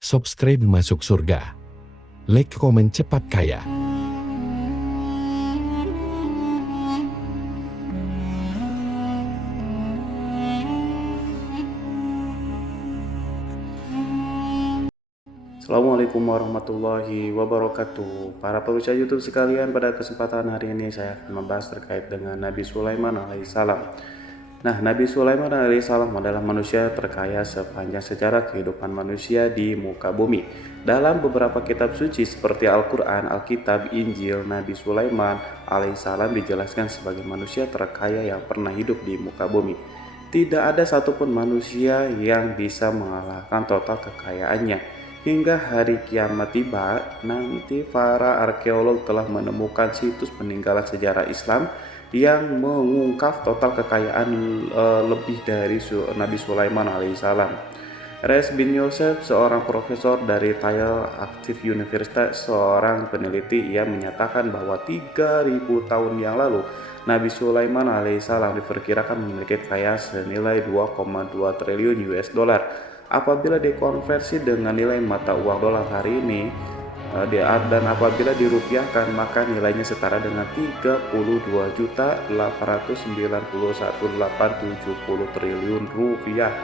Subscribe masuk surga. Like, komen cepat kaya. Assalamualaikum warahmatullahi wabarakatuh. Para pemirsa YouTube sekalian, pada kesempatan hari ini saya akan membahas terkait dengan Nabi Sulaiman alaihissalam. Nah, Nabi Sulaiman alaihissalam adalah manusia terkaya sepanjang sejarah kehidupan manusia di muka bumi. Dalam beberapa kitab suci seperti Al-Quran, Alkitab, Injil, Nabi Sulaiman alaihissalam dijelaskan sebagai manusia terkaya yang pernah hidup di muka bumi. Tidak ada satupun manusia yang bisa mengalahkan total kekayaannya. Hingga hari kiamat tiba, nanti para arkeolog telah menemukan situs peninggalan sejarah Islam yang mengungkap total kekayaan lebih dari Nabi Sulaiman alaihissalam. Reis bin Yosef, seorang profesor dari Tyre Active University, seorang peneliti, ia menyatakan bahwa 3000 tahun yang lalu Nabi Sulaiman alaihissalam diperkirakan memiliki kekayaan senilai 2,2 triliun US dollar. Apabila dikonversi dengan nilai mata uang dolar hari ini dan apabila dirupiahkan, maka nilainya setara dengan 32.891.870 triliun rupiah.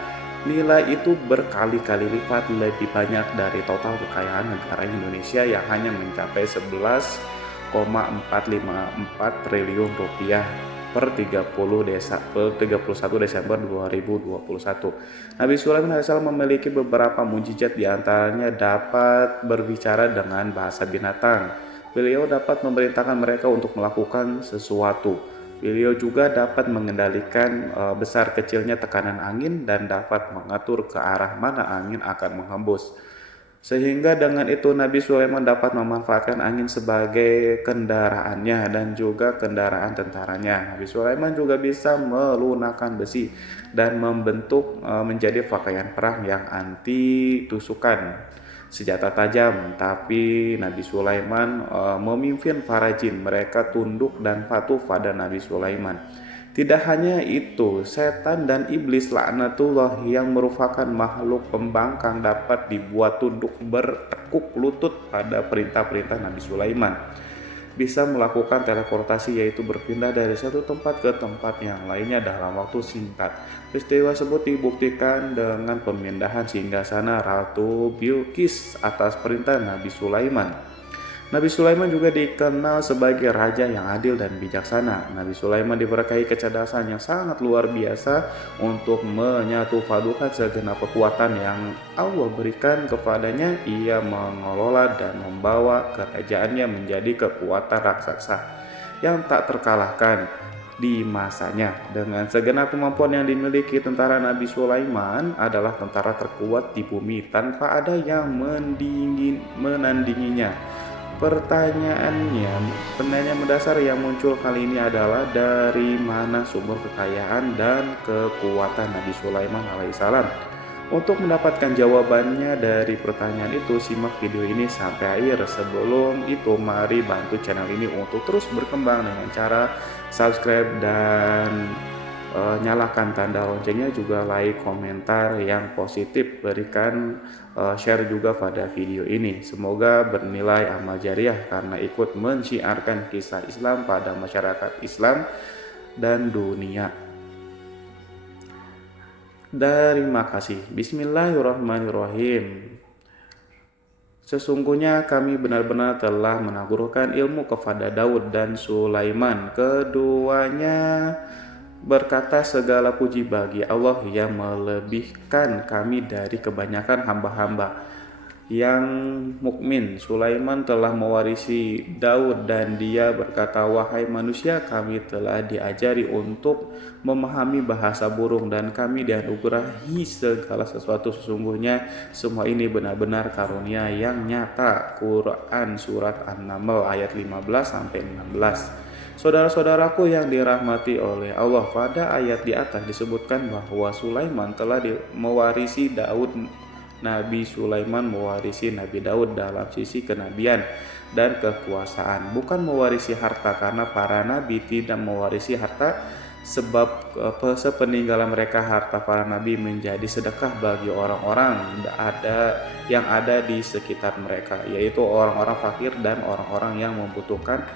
Nilai itu berkali-kali lipat lebih banyak dari total kekayaan negara Indonesia yang hanya mencapai 11,454 triliun rupiah per 31 Desember 2021. Nabi Sulaiman AS memiliki beberapa mukjizat, diantaranya dapat berbicara dengan bahasa binatang. Beliau dapat memerintahkan mereka untuk melakukan sesuatu. Beliau juga dapat mengendalikan besar kecilnya tekanan angin dan dapat mengatur ke arah mana angin akan menghembus. Sehingga dengan itu Nabi Sulaiman dapat memanfaatkan angin sebagai kendaraannya dan juga kendaraan tentaranya. Nabi Sulaiman juga bisa melunakkan besi dan membentuk menjadi pakaian perang yang anti tusukan, senjata tajam. Tapi Nabi Sulaiman memimpin para jin, mereka tunduk dan patuh pada Nabi Sulaiman. Tidak hanya itu, setan dan iblis laknatullah yang merupakan makhluk pembangkang dapat dibuat tunduk bertekuk lutut pada perintah-perintah Nabi Sulaiman. Bisa melakukan teleportasi, yaitu berpindah dari satu tempat ke tempat yang lainnya dalam waktu singkat. Peristiwa tersebut dibuktikan dengan pemindahan singgasana Ratu Bilqis atas perintah Nabi Sulaiman. Nabi Sulaiman juga dikenal sebagai raja yang adil dan bijaksana. Nabi Sulaiman diberkahi kecerdasan yang sangat luar biasa untuk menyatupadukan segenap kekuatan yang Allah berikan kepadanya. Ia mengelola dan membawa kerajaannya menjadi kekuatan raksasa yang tak terkalahkan di masanya. Dengan segenap kemampuan yang dimiliki, tentara Nabi Sulaiman adalah tentara terkuat di bumi tanpa ada yang menandinginya. Pertanyaan mendasar yang muncul kali ini adalah dari mana sumber kekayaan dan kekuatan Nabi Sulaiman alaihissalam? Untuk mendapatkan jawabannya dari pertanyaan itu, simak video ini sampai akhir. Sebelum itu, mari bantu channel ini untuk terus berkembang dengan cara subscribe dan nyalakan tanda loncengnya, juga like, komentar yang positif, berikan share juga pada video ini. Semoga bernilai amal jariah karena ikut mensiarkan kisah Islam pada masyarakat Islam dan dunia. Terima kasih. Bismillahirrahmanirrahim. Sesungguhnya kami benar-benar telah menaburkan ilmu kepada Daud dan Sulaiman. Keduanya berkata, segala puji bagi Allah yang melebihkan kami dari kebanyakan hamba-hamba yang mukmin. Sulaiman telah mewarisi Daud dan dia berkata, wahai manusia, kami telah diajari untuk memahami bahasa burung dan kami dianugerahi segala sesuatu. Sesungguhnya semua ini benar-benar karunia yang nyata. Quran Surat An-Naml ayat 15-16. Saudara-saudaraku yang dirahmati oleh Allah, pada ayat di atas disebutkan bahwa Sulaiman telah mewarisi Daud. Nabi Sulaiman mewarisi Nabi Daud dalam sisi kenabian dan kekuasaan, bukan mewarisi harta, karena para nabi tidak mewarisi harta sebab sepeninggalan mereka harta para nabi menjadi sedekah bagi orang-orang yang ada di sekitar mereka, yaitu orang-orang fakir dan orang-orang yang membutuhkan,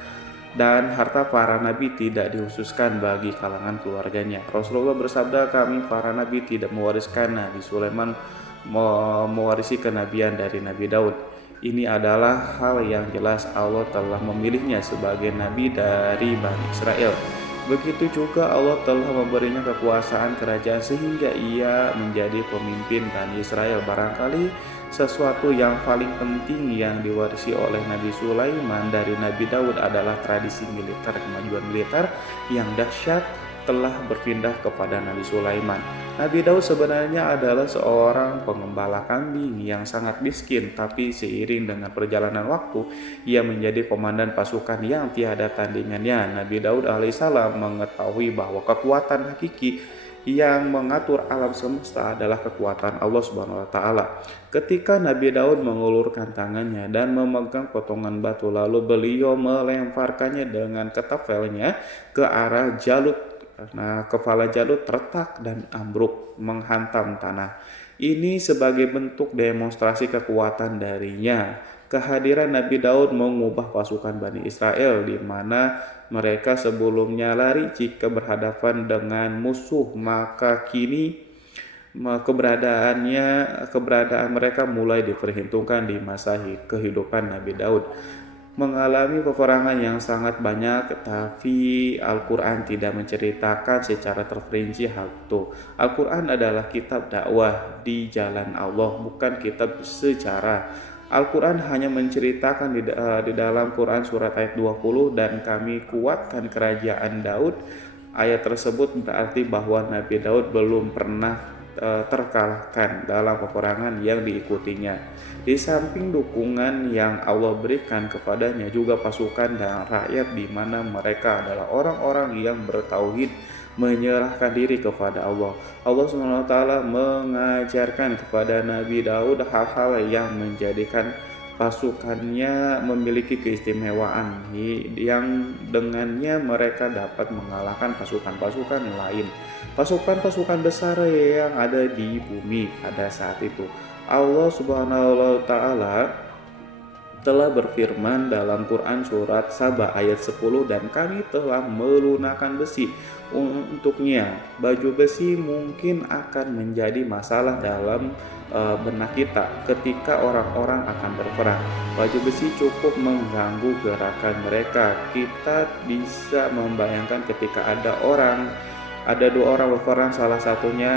dan harta para nabi tidak dikhususkan bagi kalangan keluarganya. Rasulullah bersabda, kami para nabi tidak mewariskan Nabi Sulaiman mewarisi kenabian dari Nabi Daud. Ini adalah hal yang jelas Allah telah memilihnya sebagai nabi dari Bani Israel. Begitu juga Allah telah memberinya kekuasaan kerajaan sehingga ia menjadi pemimpin Bani Israel. Barangkali sesuatu yang paling penting yang diwarisi oleh Nabi Sulaiman dari Nabi Daud adalah tradisi militer. Kemajuan militer yang dahsyat telah berpindah kepada Nabi Sulaiman. Nabi Daud sebenarnya adalah seorang pengembala kambing yang sangat miskin, tapi seiring dengan perjalanan waktu, ia menjadi komandan pasukan yang tiada tandingannya. Nabi Daud alaihissalam mengetahui bahwa kekuatan hakiki yang mengatur alam semesta adalah kekuatan Allah Subhanahu wa taala. Ketika Nabi Daud mengulurkan tangannya dan memegang potongan batu, lalu beliau melemparkannya dengan ketapelnya ke arah Jalut. Nah, kepala Jalut retak dan ambruk menghantam tanah. Ini sebagai bentuk demonstrasi kekuatan darinya. Kehadiran Nabi Daud mengubah pasukan Bani Israel di mana mereka sebelumnya lari jika berhadapan dengan musuh, maka kini keberadaan mereka mulai diperhitungkan di masa kehidupan Nabi Daud. Mengalami peperangan yang sangat banyak, tapi Al-Quran tidak menceritakan secara terperinci hal itu. Al-Quran adalah kitab dakwah di jalan Allah, bukan kitab sejarah. Al-Quran hanya menceritakan di dalam Quran surat ayat 20, dan kami kuatkan kerajaan Daud. Ayat tersebut berarti bahwa Nabi Daud belum pernah terkalahkan dalam peperangan yang diikutinya. Di samping dukungan yang Allah berikan kepadanya, juga pasukan dan rakyat di mana mereka adalah orang-orang yang bertauhid, menyerahkan diri kepada Allah. Allah SWT mengajarkan kepada Nabi Daud hal-hal yang menjadikan pasukannya memiliki keistimewaan yang dengannya mereka dapat mengalahkan pasukan-pasukan lain, pasukan-pasukan besar yang ada di bumi pada saat itu. Allah Subhanahu wa taala telah berfirman dalam Quran surat Saba ayat 10, dan kami telah melunakkan besi untuknya. Baju besi mungkin akan menjadi masalah dalam benak kita ketika orang-orang akan berperang. Baju besi cukup mengganggu gerakan mereka. Kita bisa membayangkan ketika ada dua orang berperang, salah satunya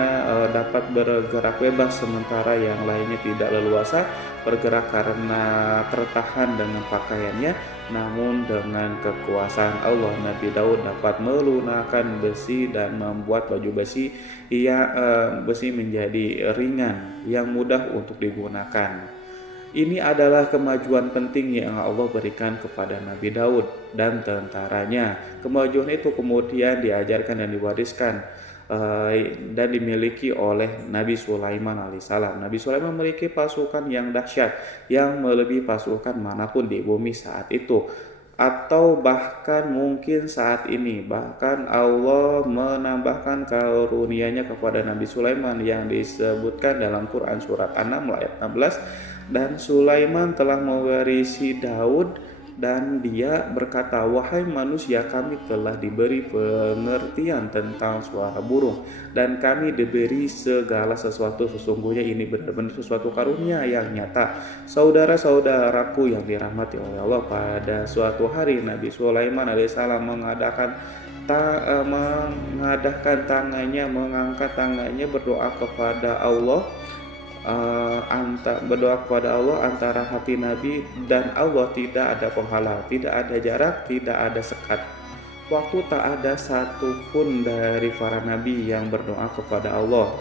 dapat bergerak bebas sementara yang lainnya tidak leluasa bergerak karena tertahan dengan pakaiannya. Namun dengan kekuasaan Allah, Nabi Daud dapat melunakkan besi dan membuat baju besi menjadi ringan yang mudah untuk digunakan. Ini adalah kemajuan penting yang Allah berikan kepada Nabi Daud dan tentaranya. Kemajuan itu kemudian diajarkan dan diwariskan dan dimiliki oleh Nabi Sulaiman alaihissalam. Nabi Sulaiman memiliki pasukan yang dahsyat yang melebihi pasukan manapun di bumi saat itu, atau bahkan mungkin saat ini. Bahkan Allah menambahkan karunia-Nya kepada Nabi Sulaiman yang disebutkan dalam Quran surat An-Naml ayat 16. Dan Sulaiman telah mewarisi Daud, dan dia berkata, wahai manusia, kami telah diberi pengertian tentang suara burung, dan kami diberi segala sesuatu. Sesungguhnya ini benar-benar sesuatu karunia yang nyata. Saudara-saudaraku yang dirahmati oleh Allah, pada suatu hari Nabi Sulaiman alaihissalam mengangkat tangannya berdoa kepada Allah. Berdoa kepada Allah antara hati Nabi dan Allah tidak ada penghalang, tidak ada jarak, tidak ada sekat. Waktu tak ada satu pun dari para nabi yang berdoa kepada Allah.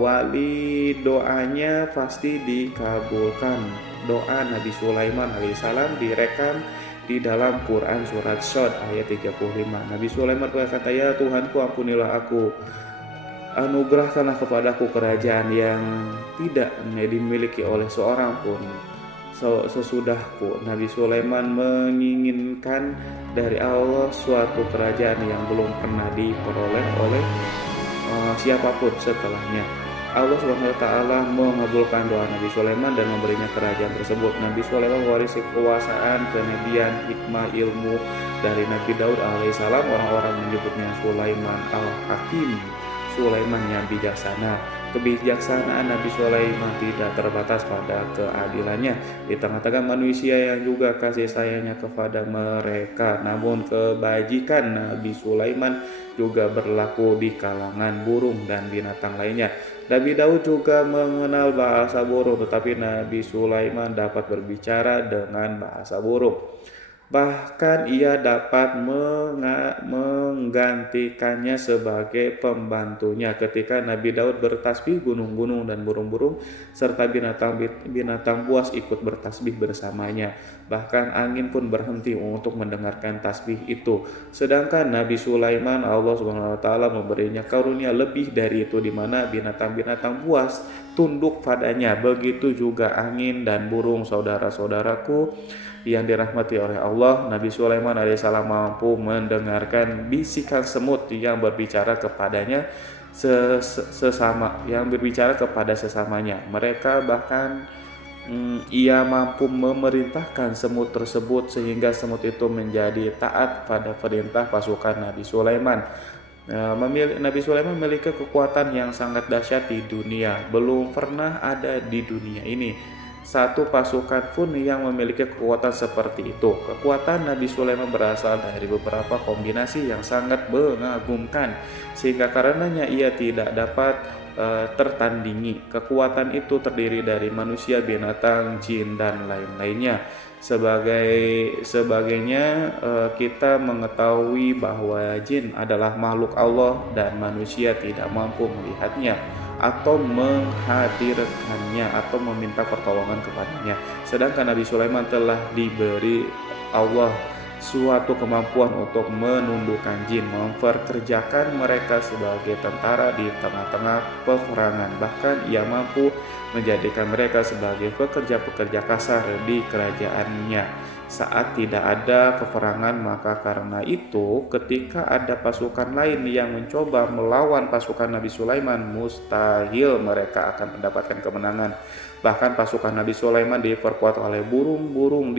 Wali doanya pasti dikabulkan. Doa Nabi Sulaiman alaihissalam direkam di dalam Quran surat Shad ayat 35. Nabi Sulaiman berkata, ya Tuhanku, ampunilah aku, anugerahkanlah kepadaku kerajaan yang tidak dimiliki oleh seorang pun, Sesudahku, Nabi Sulaiman menginginkan dari Allah suatu kerajaan yang belum pernah diperoleh oleh siapapun setelahnya. Allah Subhanahu wa taala mengabulkan doa Nabi Sulaiman dan memberinya kerajaan tersebut. Nabi Sulaiman mewarisi kekuasaan, kenabian, hikmah, ilmu dari Nabi Daud alaihissalam. Orang-orang menyebutnya Sulaiman al-Hakim, Sulaiman yang bijaksana. Kebijaksanaan Nabi Sulaiman tidak terbatas pada keadilannya di tengah-tengah manusia yang juga kasih sayangnya kepada mereka. Namun kebajikan Nabi Sulaiman juga berlaku di kalangan burung dan binatang lainnya. Nabi Daud juga mengenal bahasa burung, tetapi Nabi Sulaiman dapat berbicara dengan bahasa burung. Bahkan ia dapat menggantikannya sebagai pembantunya ketika Nabi Daud bertasbih, gunung-gunung dan burung-burung serta binatang buas ikut bertasbih bersamanya. Bahkan angin pun berhenti untuk mendengarkan tasbih itu. Sedangkan Nabi Sulaiman, Allah Subhanahu wa taala memberinya karunia lebih dari itu, di mana binatang-binatang buas tunduk padanya. Begitu juga angin dan burung. Saudara-saudaraku yang dirahmati oleh Allah, Nabi Sulaiman alaihissalam mampu mendengarkan bisikan semut yang berbicara kepadanya kepada sesamanya. Mereka bahkan ia mampu memerintahkan semut tersebut sehingga semut itu menjadi taat pada perintah pasukan Nabi Sulaiman. Nabi Sulaiman memiliki kekuatan yang sangat dahsyat di dunia. Belum pernah ada di dunia ini satu pasukan pun yang memiliki kekuatan seperti itu. Kekuatan Nabi Sulaiman berasal dari beberapa kombinasi yang sangat mengagumkan, sehingga karenanya ia tidak dapat tertandingi. Kekuatan itu terdiri dari manusia, binatang, jin, dan lain-lainnya. Sebagainya kita mengetahui bahwa jin adalah makhluk Allah dan manusia tidak mampu melihatnya atau menghadirkannya atau meminta pertolongan kepadanya. Sedangkan Nabi Sulaiman telah diberi Allah suatu kemampuan untuk menundukkan jin, memperkerjakan mereka sebagai tentara di tengah-tengah peperangan. Bahkan ia mampu menjadikan mereka sebagai pekerja-pekerja kasar di kerajaannya saat tidak ada peperangan. Maka karena itu ketika ada pasukan lain yang mencoba melawan pasukan Nabi Sulaiman, mustahil mereka akan mendapatkan kemenangan. Bahkan pasukan Nabi Sulaiman diperkuat oleh burung-burung.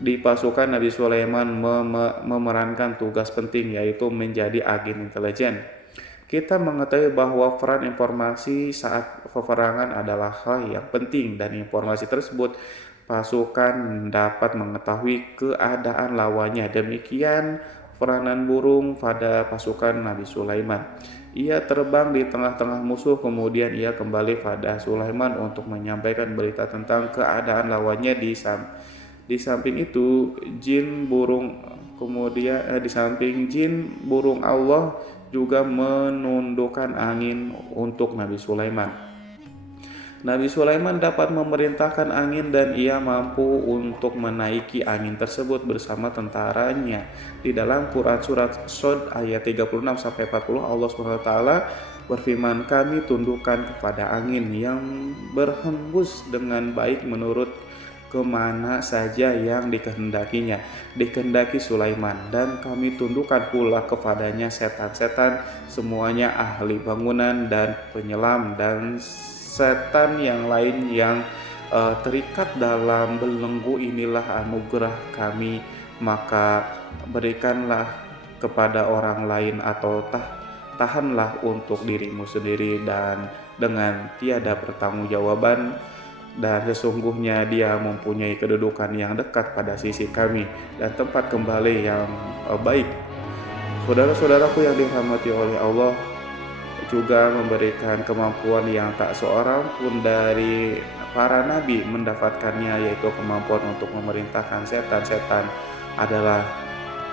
Di pasukan Nabi Sulaiman memerankan tugas penting, yaitu menjadi agen intelijen. Kita mengetahui bahwa peran informasi saat peperangan adalah hal yang penting, dan informasi tersebut pasukan dapat mengetahui keadaan lawannya. Demikian peranan burung pada pasukan Nabi Sulaiman. Ia terbang di tengah-tengah musuh, kemudian ia kembali pada Sulaiman untuk menyampaikan berita tentang keadaan lawannya. Di samping itu, di samping jin, burung Allah juga menundukkan angin untuk Nabi Sulaiman. Nabi Sulaiman dapat memerintahkan angin dan ia mampu untuk menaiki angin tersebut bersama tentaranya. Di dalam Quran surat Shad ayat 36-40 Allah SWT berfirman, "Kami tundukkan kepada angin yang berhembus dengan baik menurut kemana saja yang dikehendaki Sulaiman, dan kami tundukkan pula kepadanya setan-setan, semuanya ahli bangunan dan penyelam, dan setan yang lain yang terikat dalam belenggu. Inilah anugerah kami, maka berikanlah kepada orang lain atau tahanlah untuk dirimu sendiri dan dengan tiada pertanggungjawaban, dan sesungguhnya dia mempunyai kedudukan yang dekat pada sisi kami dan tempat kembali yang baik." Saudara-saudaraku yang dirahmati oleh Allah juga memberikan kemampuan yang tak seorang pun dari para nabi mendapatkannya, yaitu kemampuan untuk memerintahkan setan. Setan adalah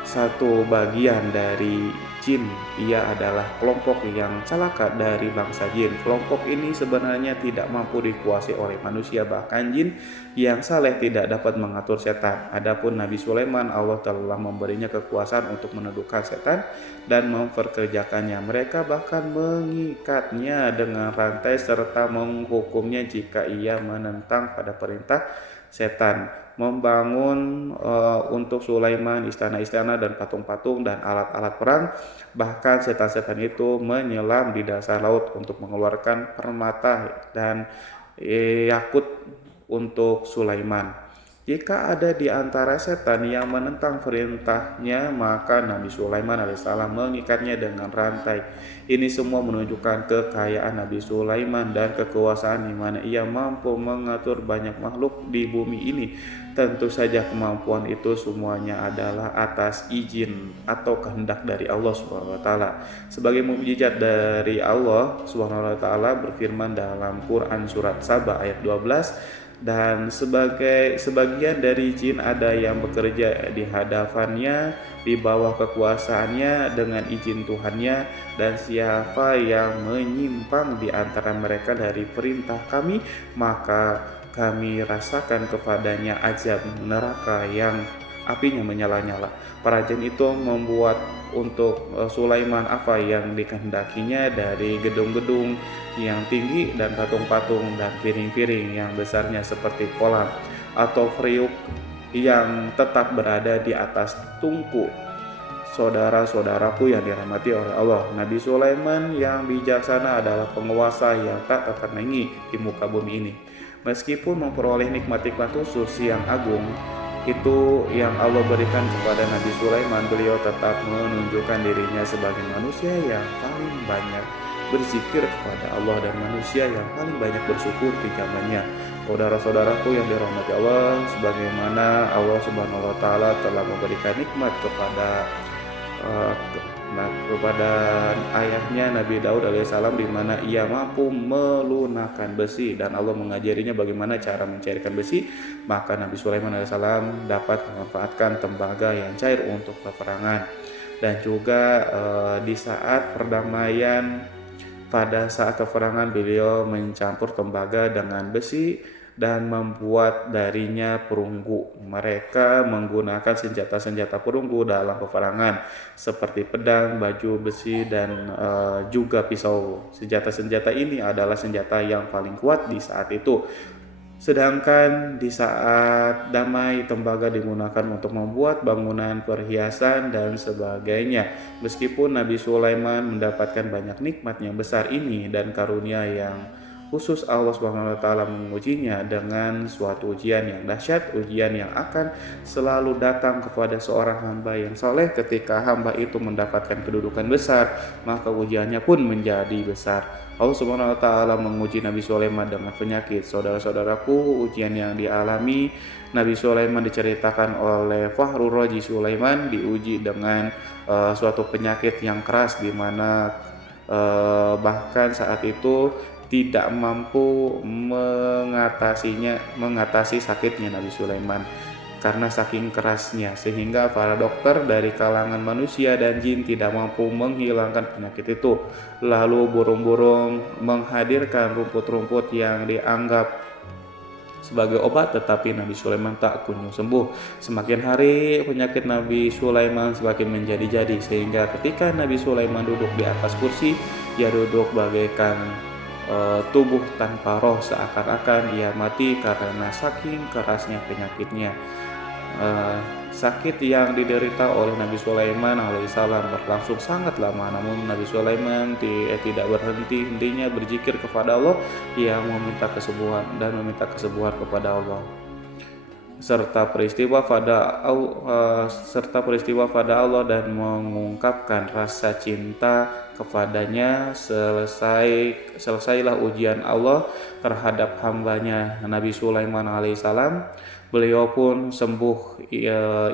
satu bagian dari jin. Ia adalah kelompok yang celaka dari bangsa jin. Kelompok ini sebenarnya tidak mampu dikuasai oleh manusia, bahkan jin yang saleh tidak dapat mengatur setan. Adapun Nabi Sulaiman, Allah telah memberinya kekuasaan untuk menundukkan setan dan memperkerjakannya. Mereka bahkan mengikatnya dengan rantai serta menghukumnya jika ia menentang pada perintah setan. Membangun untuk Sulaiman istana-istana dan patung-patung dan alat-alat perang. Bahkan setan-setan itu menyelam di dasar laut untuk mengeluarkan permata dan yakut untuk Sulaiman. Jika ada di antara setan yang menentang perintahnya, maka Nabi Sulaiman alaihissalam mengikatnya dengan rantai. Ini semua menunjukkan kekayaan Nabi Sulaiman dan kekuasaan di mana ia mampu mengatur banyak makhluk di bumi ini. Tentu saja kemampuan itu semuanya adalah atas izin atau kehendak dari Allah Subhanahu wa taala. Sebagai mukjizat dari Allah Subhanahu wa taala berfirman dalam Quran surat Saba ayat 12, dan sebagian dari jin ada yang bekerja di hadapannya di bawah kekuasaannya dengan izin Tuhannya, dan siapa yang menyimpang di antara mereka dari perintah kami, maka kami rasakan kepadanya azab neraka yang apinya menyala-nyala. Para jin itu membuat untuk Sulaiman apa yang dikehendakinya dari gedung-gedung yang tinggi dan patung-patung dan piring-piring yang besarnya seperti kolam atau periuk yang tetap berada di atas tungku. Saudara-saudaraku yang dirahmati oleh Allah, Nabi Sulaiman yang bijaksana adalah penguasa yang tak tertandingi di muka bumi ini. Meskipun memperoleh nikmat-nikmat khusus yang agung itu yang Allah berikan kepada Nabi Sulaiman, beliau tetap menunjukkan dirinya sebagai manusia yang paling banyak berzikir kepada Allah dan manusia yang paling banyak bersyukur di zamannya. Saudara-saudaraku yang dirahmati Allah, sebagaimana Allah Subhanahu wa taala telah memberikan nikmat kepada ayahnya Nabi Daud alaihissalam, di mana ia mampu melunakkan besi dan Allah mengajarinya bagaimana cara mencairkan besi, maka Nabi Sulaiman alaihissalam dapat memanfaatkan tembaga yang cair untuk peperangan. Dan juga di saat perdamaian, pada saat peperangan beliau mencampur tembaga dengan besi dan membuat darinya perunggu. Mereka menggunakan senjata-senjata perunggu dalam peperangan seperti pedang, baju besi, dan juga pisau. Senjata-senjata ini adalah senjata yang paling kuat di saat itu. Sedangkan di saat damai, tembaga digunakan untuk membuat bangunan, perhiasan, dan sebagainya. Meskipun Nabi Sulaiman mendapatkan banyak nikmat yang besar ini dan karunia yang khusus, Allah Subhanahu wa taala mengujinya dengan suatu ujian yang dahsyat, ujian yang akan selalu datang kepada seorang hamba yang soleh. Ketika hamba itu mendapatkan kedudukan besar, maka ujiannya pun menjadi besar. Allah Subhanahu wa taala menguji Nabi Sulaiman dengan penyakit. Saudara-saudaraku, ujian yang dialami Nabi Sulaiman diceritakan oleh Fakhrur Razi Sulaiman, diuji dengan suatu penyakit yang keras, di mana bahkan saat itu tidak mampu mengatasi sakitnya Nabi Sulaiman karena saking kerasnya, sehingga para dokter dari kalangan manusia dan jin tidak mampu menghilangkan penyakit itu. Lalu burung-burung menghadirkan rumput-rumput yang dianggap sebagai obat, tetapi Nabi Sulaiman tak kunjung sembuh. Semakin hari penyakit Nabi Sulaiman semakin menjadi-jadi, sehingga ketika Nabi Sulaiman duduk di atas kursi, ia duduk bagaikan tubuh tanpa roh, seakan-akan ia mati karena saking kerasnya penyakitnya. Sakit yang diderita oleh Nabi Sulaiman alaihissalam berlangsung sangat lama, namun Nabi Sulaiman tidak berhenti-hentinya berzikir kepada Allah yang meminta kesembuhan kepada Allah, serta peristiwa pada Allah dan mengungkapkan rasa cinta kepadanya. Selesailah ujian Allah terhadap hambanya Nabi Sulaiman alaihissalam. Beliau pun sembuh.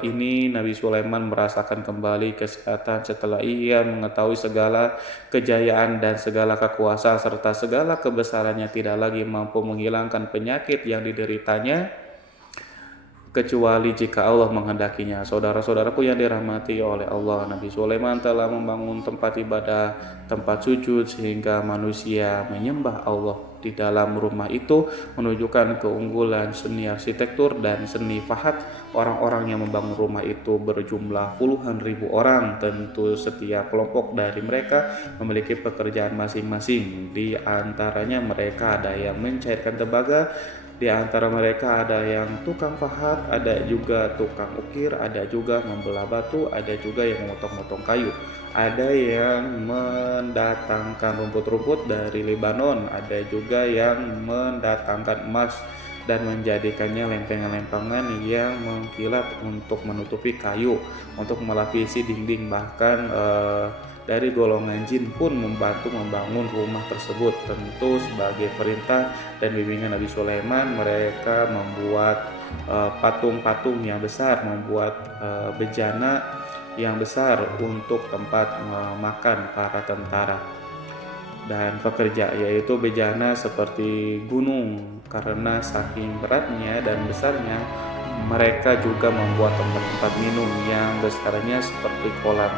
Ini Nabi Sulaiman merasakan kembali kesehatan setelah ia mengetahui segala kejayaan dan segala kekuasaan serta segala kebesarannya tidak lagi mampu menghilangkan penyakit yang dideritanya. kecuali jika Allah menghendakinya. Saudara-saudaraku yang dirahmati oleh Allah, Nabi Sulaiman telah membangun tempat ibadah, tempat sujud sehingga manusia menyembah Allah di dalam rumah itu, menunjukkan keunggulan seni arsitektur dan seni fahat. Orang-orang yang membangun rumah itu berjumlah puluhan ribu orang. Tentu setiap kelompok dari mereka memiliki pekerjaan masing-masing. Di antaranya mereka ada yang mencairkan tembaga, di antara mereka ada yang tukang pahat, ada juga tukang ukir, ada juga membelah batu, ada juga yang memotong-motong kayu, ada yang mendatangkan rumput-rumput dari Lebanon, ada juga yang mendatangkan emas dan menjadikannya lempengan-lempengan yang mengkilat untuk menutupi kayu, untuk melapisi dinding. Bahkan dari golongan jin pun membantu membangun rumah tersebut. Tentu sebagai perintah dan bimbingan Nabi Sulaiman, mereka membuat patung-patung yang besar, membuat bejana yang besar untuk tempat makan para tentara dan pekerja, yaitu bejana seperti gunung. Karena saking beratnya dan besarnya, mereka juga membuat tempat-tempat minum yang besarnya seperti kolam.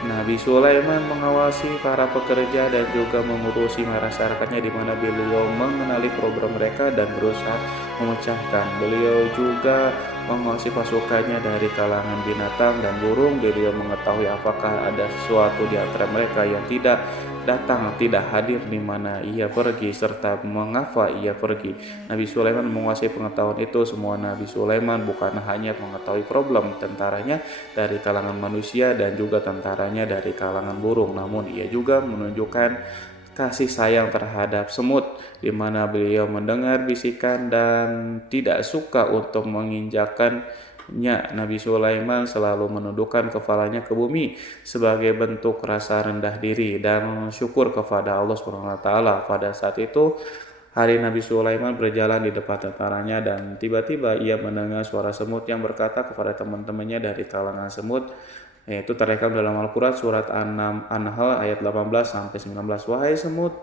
Nabi Sulaiman mengawasi para pekerja dan juga mengurusi masyarakatnya, di mana beliau mengenali program mereka dan berusaha memecahkan. Beliau juga mengawasi pasukannya dari kalangan binatang dan burung. Beliau mengetahui apakah ada sesuatu di antara mereka yang tidak datang, tidak hadir, di mana ia pergi, serta mengapa ia pergi. Nabi Sulaiman menguasai pengetahuan itu. Semua Nabi Sulaiman bukan hanya mengetahui problem tentaranya dari kalangan manusia dan juga tentaranya dari kalangan burung, namun ia juga menunjukkan kasih sayang terhadap semut, di mana beliau mendengar bisikan dan tidak suka untuk menginjakkan. Nabi Sulaiman selalu menundukkan kepalanya ke bumi sebagai bentuk rasa rendah diri dan syukur kepada Allah Subhanahu wa taala. Pada saat itu, hari Nabi Sulaiman berjalan di depan tentaranya dan tiba-tiba ia mendengar suara semut yang berkata kepada teman-temannya dari kalangan semut, yaitu terrekam dalam Al-Quran surat An-Nahl ayat 18 sampai 19. Wahai semut,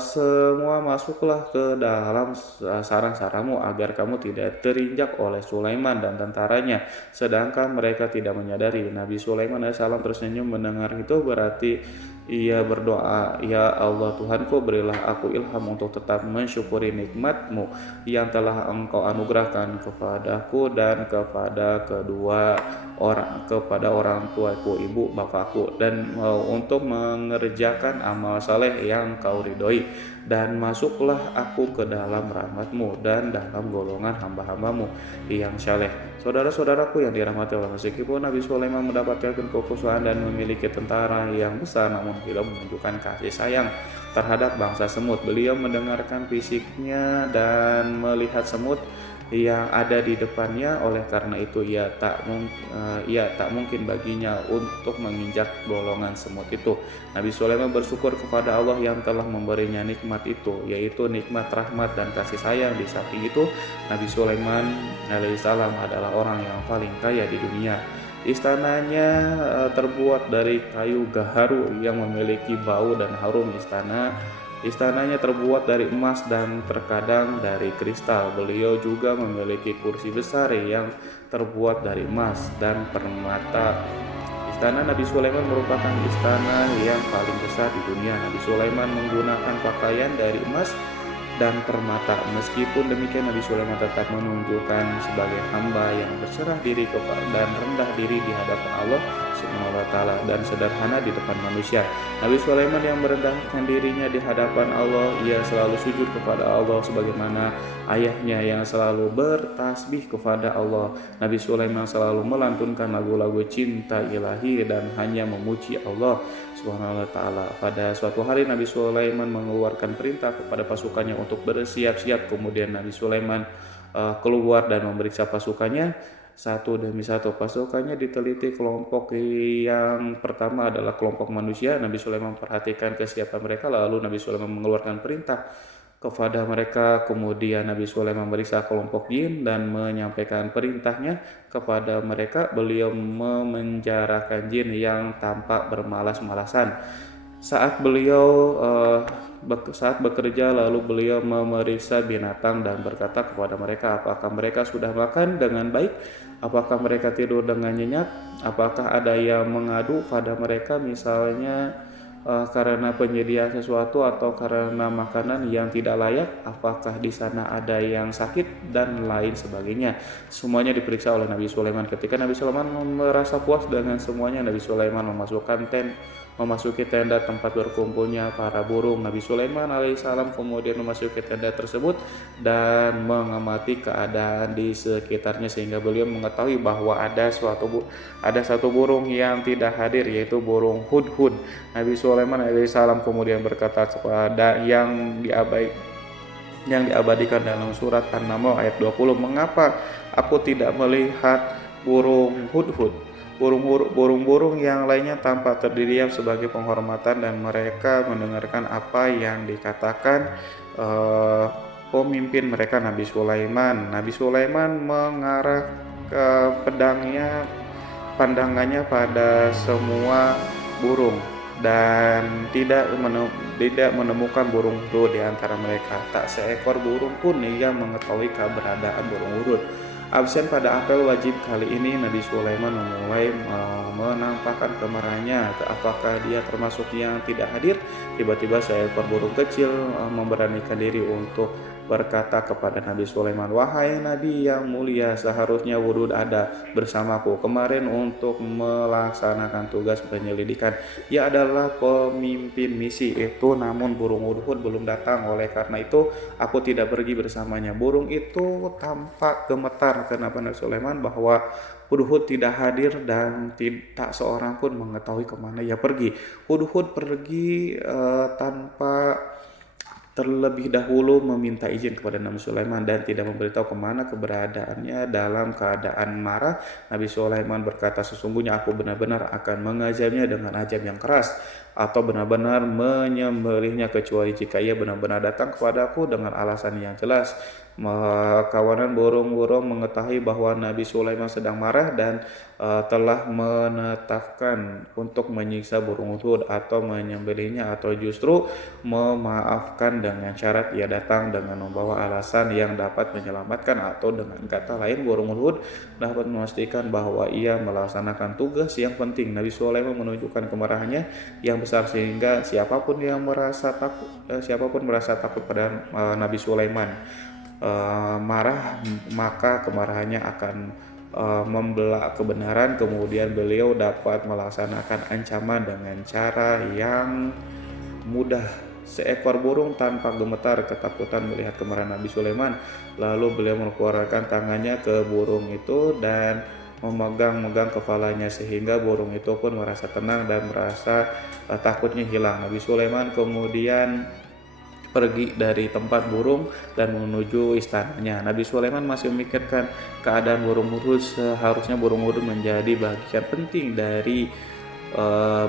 semua masuklah ke dalam sarang-sarangmu agar kamu tidak terinjak oleh Sulaiman dan tentaranya, sedangkan mereka tidak menyadari. Nabi Sulaiman alaihissalam tersenyum mendengar itu, berarti ia berdoa, ya Allah Tuhanku, berilah aku ilham untuk tetap mensyukuri nikmat-Mu yang telah Engkau anugerahkan kepadaku dan kepada orang tuaku, ibu bapakku, dan untuk mengerjakan amal saleh yang Kau ridhoi, dan masuklah aku ke dalam rahmat-Mu dan dalam golongan hamba-hamba-Mu yang saleh. Saudara-saudaraku yang dirahmati Allah, meskipun Nabi Sulaiman mendapatkan kekuasaan dan memiliki tentara yang besar, namun beliau menunjukkan kasih sayang terhadap bangsa semut. Beliau mendengarkan fisiknya dan melihat semut yang ada di depannya. Oleh karena itu ia tak mungkin baginya untuk menginjak golongan semut itu. Nabi Sulaiman bersyukur kepada Allah yang telah memberinya nikmat itu, yaitu nikmat rahmat dan kasih sayang. Di samping itu, Nabi Sulaiman alaihissalam adalah orang yang paling kaya di dunia. Istananya terbuat dari kayu gaharu yang memiliki bau dan harum. Istananya terbuat dari emas dan terkadang dari kristal. Beliau juga memiliki kursi besar yang terbuat dari emas dan permata. Istana Nabi Sulaiman merupakan istana yang paling besar di dunia. Nabi Sulaiman menggunakan pakaian dari emas dan permata. Meskipun demikian, Nabi Sulaiman tetap menunjukkan sebagai hamba yang berserah diri dan rendah diri di hadapan Allah Subhanahu wa taala dan sederhana di depan manusia. Nabi Sulaiman yang merendahkan dirinya di hadapan Allah, ia selalu sujud kepada Allah sebagaimana ayahnya yang selalu bertasbih kepada Allah. Nabi Sulaiman selalu melantunkan lagu-lagu cinta ilahi dan hanya memuji Allah Subhanahu wa taala. Pada suatu hari Nabi Sulaiman mengeluarkan perintah kepada pasukannya untuk bersiap-siap. Kemudian Nabi Sulaiman keluar dan memeriksa pasukannya satu demi satu. Pasukannya diteliti. Kelompok yang pertama adalah kelompok manusia. Nabi Sulaiman memperhatikan kesiapan mereka, lalu Nabi Sulaiman mengeluarkan perintah kepada mereka. Kemudian Nabi Sulaiman memeriksa kelompok jin dan menyampaikan perintahnya kepada mereka. Beliau memenjarakan jin yang tampak bermalas-malasan. Saat beliau saat bekerja lalu beliau memeriksa binatang dan berkata kepada mereka, apakah mereka sudah makan dengan baik? Apakah mereka tidur dengan nyenyak? Apakah ada yang mengadu pada mereka misalnya karena penyediaan sesuatu atau karena makanan yang tidak layak? Apakah di sana ada yang sakit dan lain sebagainya? Semuanya diperiksa oleh Nabi Sulaiman. Ketika Nabi Sulaiman merasa puas dengan semuanya, Nabi Sulaiman memasuki tenda tempat berkumpulnya para burung. Nabi Sulaiman alaihissalam kemudian memasuki tenda tersebut dan mengamati keadaan di sekitarnya sehingga beliau mengetahui bahwa ada satu burung yang tidak hadir, yaitu burung hudhud. Nabi Sulaiman alaihissalam kemudian berkata kepada yang diabadikan dalam surat An-Naml ayat 20, mengapa aku tidak melihat burung hudhud? Burung-burung yang lainnya tampak terdiam sebagai penghormatan dan mereka mendengarkan apa yang dikatakan pemimpin mereka Nabi Sulaiman. Nabi Sulaiman mengarah ke pandangannya pada semua burung dan tidak menemukan burung hudhud di antara mereka. Tak seekor burung pun yang mengetahui keberadaan burung hudhud. Absen pada apel wajib kali ini, Nabi Sulaiman memulai menampakkan kemarahannya. Apakah dia termasuk yang tidak hadir? Tiba-tiba seekor burung kecil memberanikan diri untuk berkata kepada Nabi Sulaiman, wahai Nabi yang mulia, seharusnya hudhud ada bersamaku kemarin untuk melaksanakan tugas penyelidikan. Ia adalah pemimpin misi itu, namun burung hudhud belum datang. Oleh karena itu aku tidak pergi bersamanya. Burung itu tampak gemetar karena Nabi Sulaiman bahwa hudhud tidak hadir dan tak seorang pun mengetahui kemana ia pergi. Hudhud pergi tanpa terlebih dahulu meminta izin kepada Nabi Sulaiman dan tidak memberitahu kemana keberadaannya. Dalam keadaan marah, Nabi Sulaiman berkata, sesungguhnya aku benar-benar akan mengazabnya dengan azab yang keras atau benar-benar menyembelihnya kecuali jika ia benar-benar datang kepadaku dengan alasan yang jelas. Kawanan burung-burung mengetahui bahwa Nabi Sulaiman sedang marah dan telah menetapkan untuk menyiksa burung hudhud atau menyembelihnya atau justru memaafkan dengan syarat ia datang dengan membawa alasan yang dapat menyelamatkan, atau dengan kata lain burung hudhud dapat memastikan bahwa ia melaksanakan tugas yang penting. Nabi Sulaiman menunjukkan kemarahannya yang besar sehingga siapapun merasa takut pada Nabi Sulaiman marah, maka kemarahannya akan membelak kebenaran. Kemudian beliau dapat melaksanakan ancaman dengan cara yang mudah. Seekor burung tanpa gemetar ketakutan melihat kemarahan Nabi Sulaiman. Lalu beliau mengeluarkan tangannya ke burung itu dan memegang kepalanya sehingga burung itu pun merasa tenang dan merasa takutnya hilang. Nabi Sulaiman kemudian pergi dari tempat burung dan menuju istananya. Nabi Sulaiman masih memikirkan keadaan burung hudhud. Seharusnya burung hudhud menjadi bagian penting dari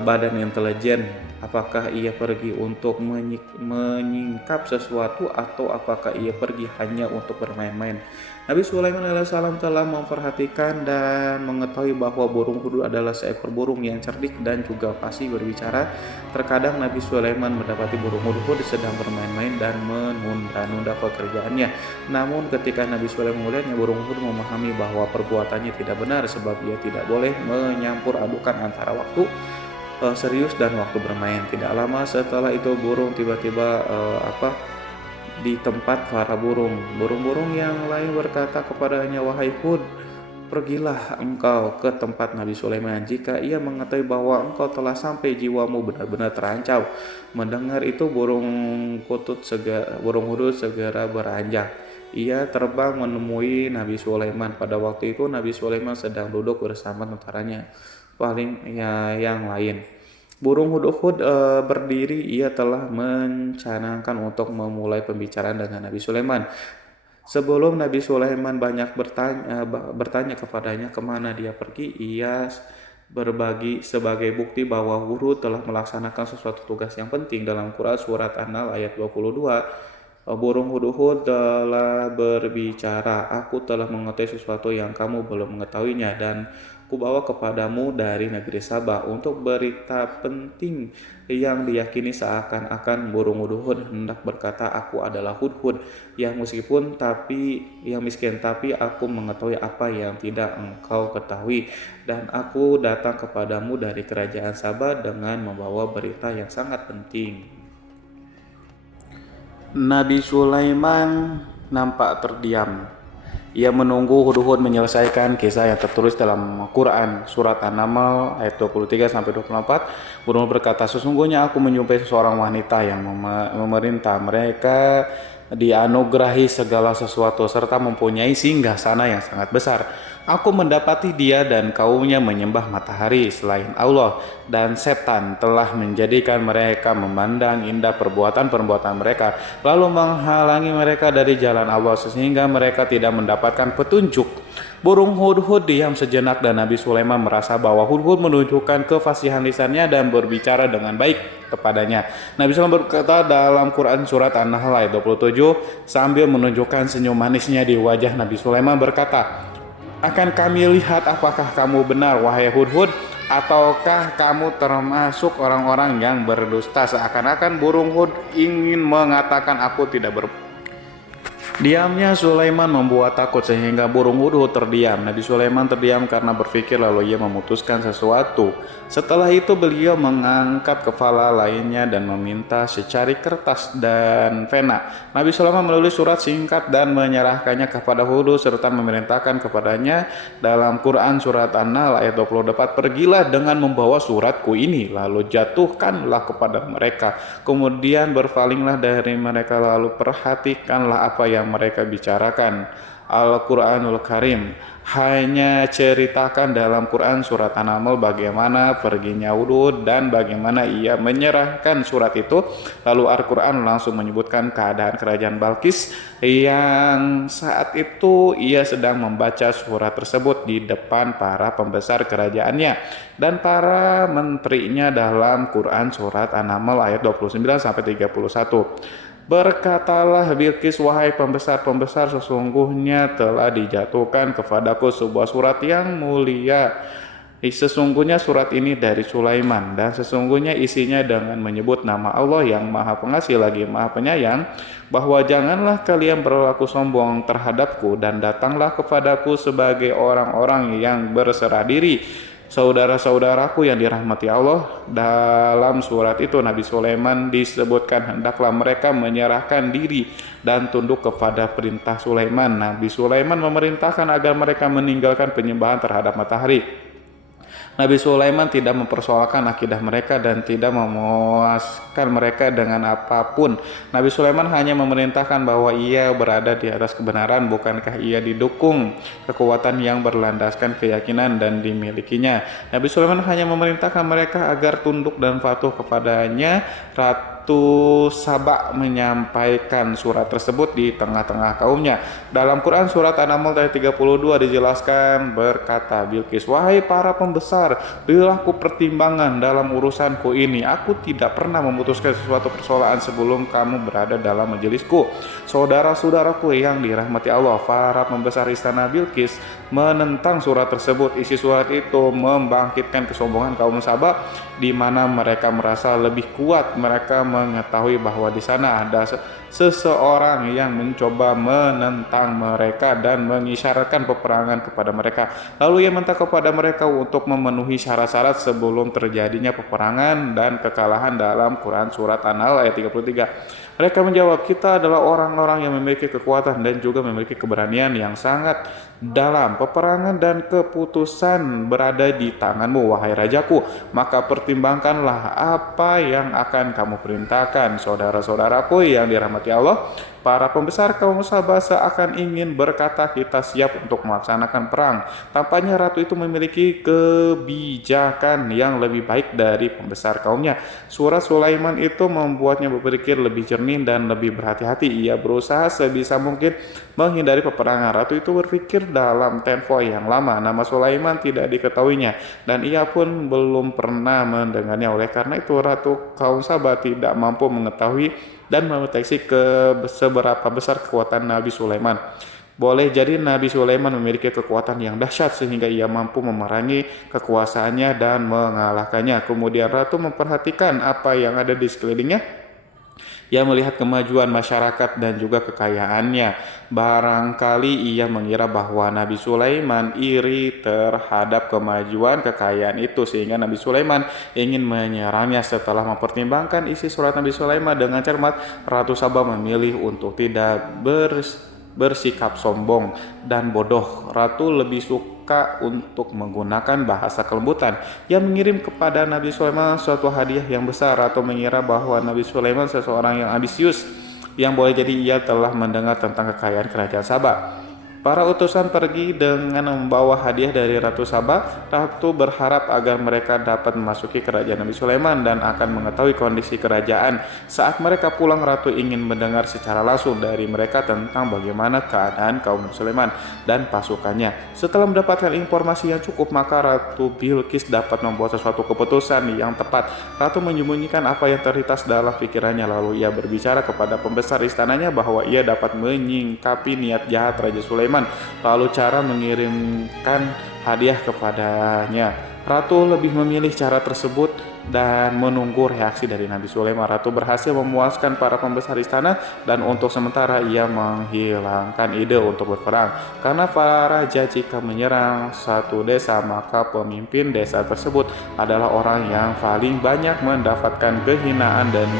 badan intelijen. Apakah ia pergi untuk menyingkap sesuatu atau apakah ia pergi hanya untuk bermain-main? Nabi Sulaiman alaihissalam telah memperhatikan dan mengetahui bahwa burung hudhud adalah seekor burung yang cerdik dan juga fasih berbicara. Terkadang Nabi Sulaiman mendapati burung hudhud sedang bermain-main dan menunda-nunda pekerjaannya. Namun ketika Nabi Sulaiman melihatnya, burung hudhud memahami bahwa perbuatannya tidak benar sebab ia tidak boleh menyampur adukan antara waktu serius dan waktu bermain. Tidak lama setelah itu burung tiba-tiba di tempat para burung-burung yang lain berkata kepadanya, wahai Hud, pergilah engkau ke tempat Nabi Sulaiman. Jika ia mengetahui bahwa engkau telah sampai, jiwamu benar-benar terancam. Mendengar itu burung hudhud segera beranjak. Ia terbang menemui Nabi Sulaiman. Pada waktu itu Nabi Sulaiman sedang duduk bersama tentaranya yang lain. Burung hudhud berdiri. Ia telah mencanangkan untuk memulai pembicaraan dengan Nabi Sulaiman. Sebelum Nabi Sulaiman banyak bertanya kepadanya kemana dia pergi, ia berbagi sebagai bukti bahwa hudhud telah melaksanakan sesuatu tugas yang penting. Dalam Quran surat An-Nahl ayat 22, Burung hudhud telah berbicara, aku telah mengetahui sesuatu yang kamu belum mengetahuinya, dan kubawa kepadamu dari negeri Sabah untuk berita penting yang diyakini seakan-akan burung hudhud hendak berkata, aku adalah hudhud yang yang miskin, tapi aku mengetahui apa yang tidak engkau ketahui, dan aku datang kepadamu dari kerajaan Sabah dengan membawa berita yang sangat penting. Nabi Sulaiman nampak terdiam. Ia menunggu hudhud menyelesaikan kisah yang tertulis dalam Quran surat An-Naml ayat 23 sampai 24. Hudhud berkata, sesungguhnya aku menjumpai seorang wanita yang memerintah mereka dianugerahi segala sesuatu serta mempunyai singgasana yang sangat besar. Aku mendapati dia dan kaumnya menyembah matahari selain Allah, dan setan telah menjadikan mereka memandang indah perbuatan-perbuatan mereka, lalu menghalangi mereka dari jalan Allah sehingga mereka tidak mendapatkan petunjuk. Burung hudhud diam sejenak dan Nabi Sulaiman merasa bahwa hudhud menunjukkan kefasihan lisannya dan berbicara dengan baik kepadanya. Nabi Sulaiman berkata dalam Quran surat An-Nahl ayat 27 sambil menunjukkan senyum manisnya di wajah Nabi Sulaiman berkata, akan kami lihat apakah kamu benar wahai hudhud, ataukah kamu termasuk orang-orang yang berdusta. Seakan-akan burung hud ingin mengatakan aku tidak Diamnya Sulaiman membuat takut sehingga burung hudhud terdiam. Nabi Sulaiman terdiam karena berpikir, lalu ia memutuskan sesuatu. Setelah itu beliau mengangkat kepala lainnya dan meminta secari kertas dan pena. Nabi Sulaiman menulis surat singkat dan menyerahkannya kepada hudhud serta memerintahkan kepadanya dalam Quran surat An-Nahl ayat 24, pergilah dengan membawa suratku ini, lalu jatuhkanlah kepada mereka, kemudian berpalinglah dari mereka, lalu perhatikanlah apa yang mereka bicarakan. Al-Quranul Karim hanya ceritakan dalam Quran surat An-Naml bagaimana perginya hudhud dan bagaimana ia menyerahkan surat itu. Lalu Al-Quran langsung menyebutkan keadaan kerajaan Balkis yang saat itu ia sedang membaca surat tersebut di depan para pembesar kerajaannya dan para menterinya dalam Quran surat An-Naml ayat 29 sampai 31. Berkatalah Bilqis, wahai pembesar-pembesar, sesungguhnya telah dijatuhkan kepadaku sebuah surat yang mulia. Sesungguhnya surat ini dari Sulaiman, dan sesungguhnya isinya dengan menyebut nama Allah yang Maha Pengasih lagi Maha Penyayang, bahwa janganlah kalian berlaku sombong terhadapku dan datanglah kepadaku sebagai orang-orang yang berserah diri. Saudara-saudaraku yang dirahmati Allah, dalam surat itu Nabi Sulaiman disebutkan hendaklah mereka menyerahkan diri dan tunduk kepada perintah Sulaiman. Nabi Sulaiman memerintahkan agar mereka meninggalkan penyembahan terhadap matahari. Nabi Sulaiman tidak mempersoalkan akidah mereka dan tidak memuaskan mereka dengan apapun. Nabi Sulaiman hanya memerintahkan bahwa ia berada di atas kebenaran, bukankah ia didukung kekuatan yang berlandaskan keyakinan dan dimilikinya. Nabi Sulaiman hanya memerintahkan mereka agar tunduk dan patuh kepadanya. Ratu Saba menyampaikan surat tersebut di tengah-tengah kaumnya. Dalam Quran surat An-Naml ayat 32 dijelaskan berkata, Bilqis, wahai para pembesar, berilah aku pertimbangan dalam urusanku ini. Aku tidak pernah memutuskan sesuatu persoalan sebelum kamu berada dalam majelisku. Saudara-saudaraku yang dirahmati Allah, para pembesar istana Bilqis menentang surat tersebut. Isi surat itu membangkitkan kesombongan kaum Saba, di mana mereka merasa lebih kuat. Mereka mengetahui bahwa di sana ada seseorang yang mencoba menentang mereka dan mengisyaratkan peperangan kepada mereka. Lalu ia minta kepada mereka untuk memenuhi syarat-syarat sebelum terjadinya peperangan dan kekalahan dalam Quran surat An-Nahl ayat 33. Mereka menjawab, kita adalah orang-orang yang memiliki kekuatan dan juga memiliki keberanian yang sangat dalam. Peperangan dan keputusan berada di tanganmu, wahai rajaku. Maka pertimbangkanlah apa yang akan kamu perintahkan. Saudara-saudaraku yang dirahmati Allah, para pembesar kaum Sabah seakan ingin berkata kita siap untuk melaksanakan perang. Tampaknya ratu itu memiliki kebijakan yang lebih baik dari pembesar kaumnya. Surat Sulaiman itu membuatnya berpikir lebih jernih dan lebih berhati-hati. Ia berusaha sebisa mungkin menghindari peperangan. Ratu itu berpikir dalam tempo yang lama. Nama Sulaiman tidak diketahuinya dan ia pun belum pernah mendengarnya. Oleh karena itu Ratu kaum Sabah tidak mampu mengetahui dan mendeteksi seberapa besar kekuatan Nabi Sulaiman. Boleh jadi Nabi Sulaiman memiliki kekuatan yang dahsyat sehingga ia mampu memerangi kekuasaannya dan mengalahkannya. Kemudian ratu memperhatikan apa yang ada di sekelilingnya. Ia melihat kemajuan masyarakat dan juga kekayaannya. Barangkali ia mengira bahwa Nabi Sulaiman iri terhadap kemajuan kekayaan itu sehingga Nabi Sulaiman ingin menyerangnya. Setelah mempertimbangkan isi surat Nabi Sulaiman dengan cermat, Ratu Saba memilih untuk tidak bersikap sombong dan bodoh. Ratu lebih suka untuk menggunakan bahasa kelembutan. Ia mengirim kepada Nabi Sulaiman suatu hadiah yang besar. Ratu mengira bahwa Nabi Sulaiman seseorang yang ambisius, yang boleh jadi ia telah mendengar tentang kekayaan kerajaan Saba. Para utusan pergi dengan membawa hadiah dari Ratu Saba. Ratu berharap agar mereka dapat memasuki kerajaan Nabi Sulaiman dan akan mengetahui kondisi kerajaan. Saat mereka pulang, Ratu ingin mendengar secara langsung dari mereka tentang bagaimana keadaan kaum Nabi Sulaiman dan pasukannya. Setelah mendapatkan informasi yang cukup, maka Ratu Bilqis dapat membuat sesuatu keputusan yang tepat. Ratu menyembunyikan apa yang terlintas dalam pikirannya, lalu ia berbicara kepada pembesar istananya bahwa ia dapat menyingkapi niat jahat Raja Sulaiman. Lalu cara mengirimkan hadiah kepadanya. Ratu lebih memilih cara tersebut dan menunggu reaksi dari Nabi Sulaiman. Ratu berhasil memuaskan para pembesar istana dan untuk sementara ia menghilangkan ide untuk berperang. Karena para raja jika menyerang satu desa, maka pemimpin desa tersebut adalah orang yang paling banyak mendapatkan kehinaan dan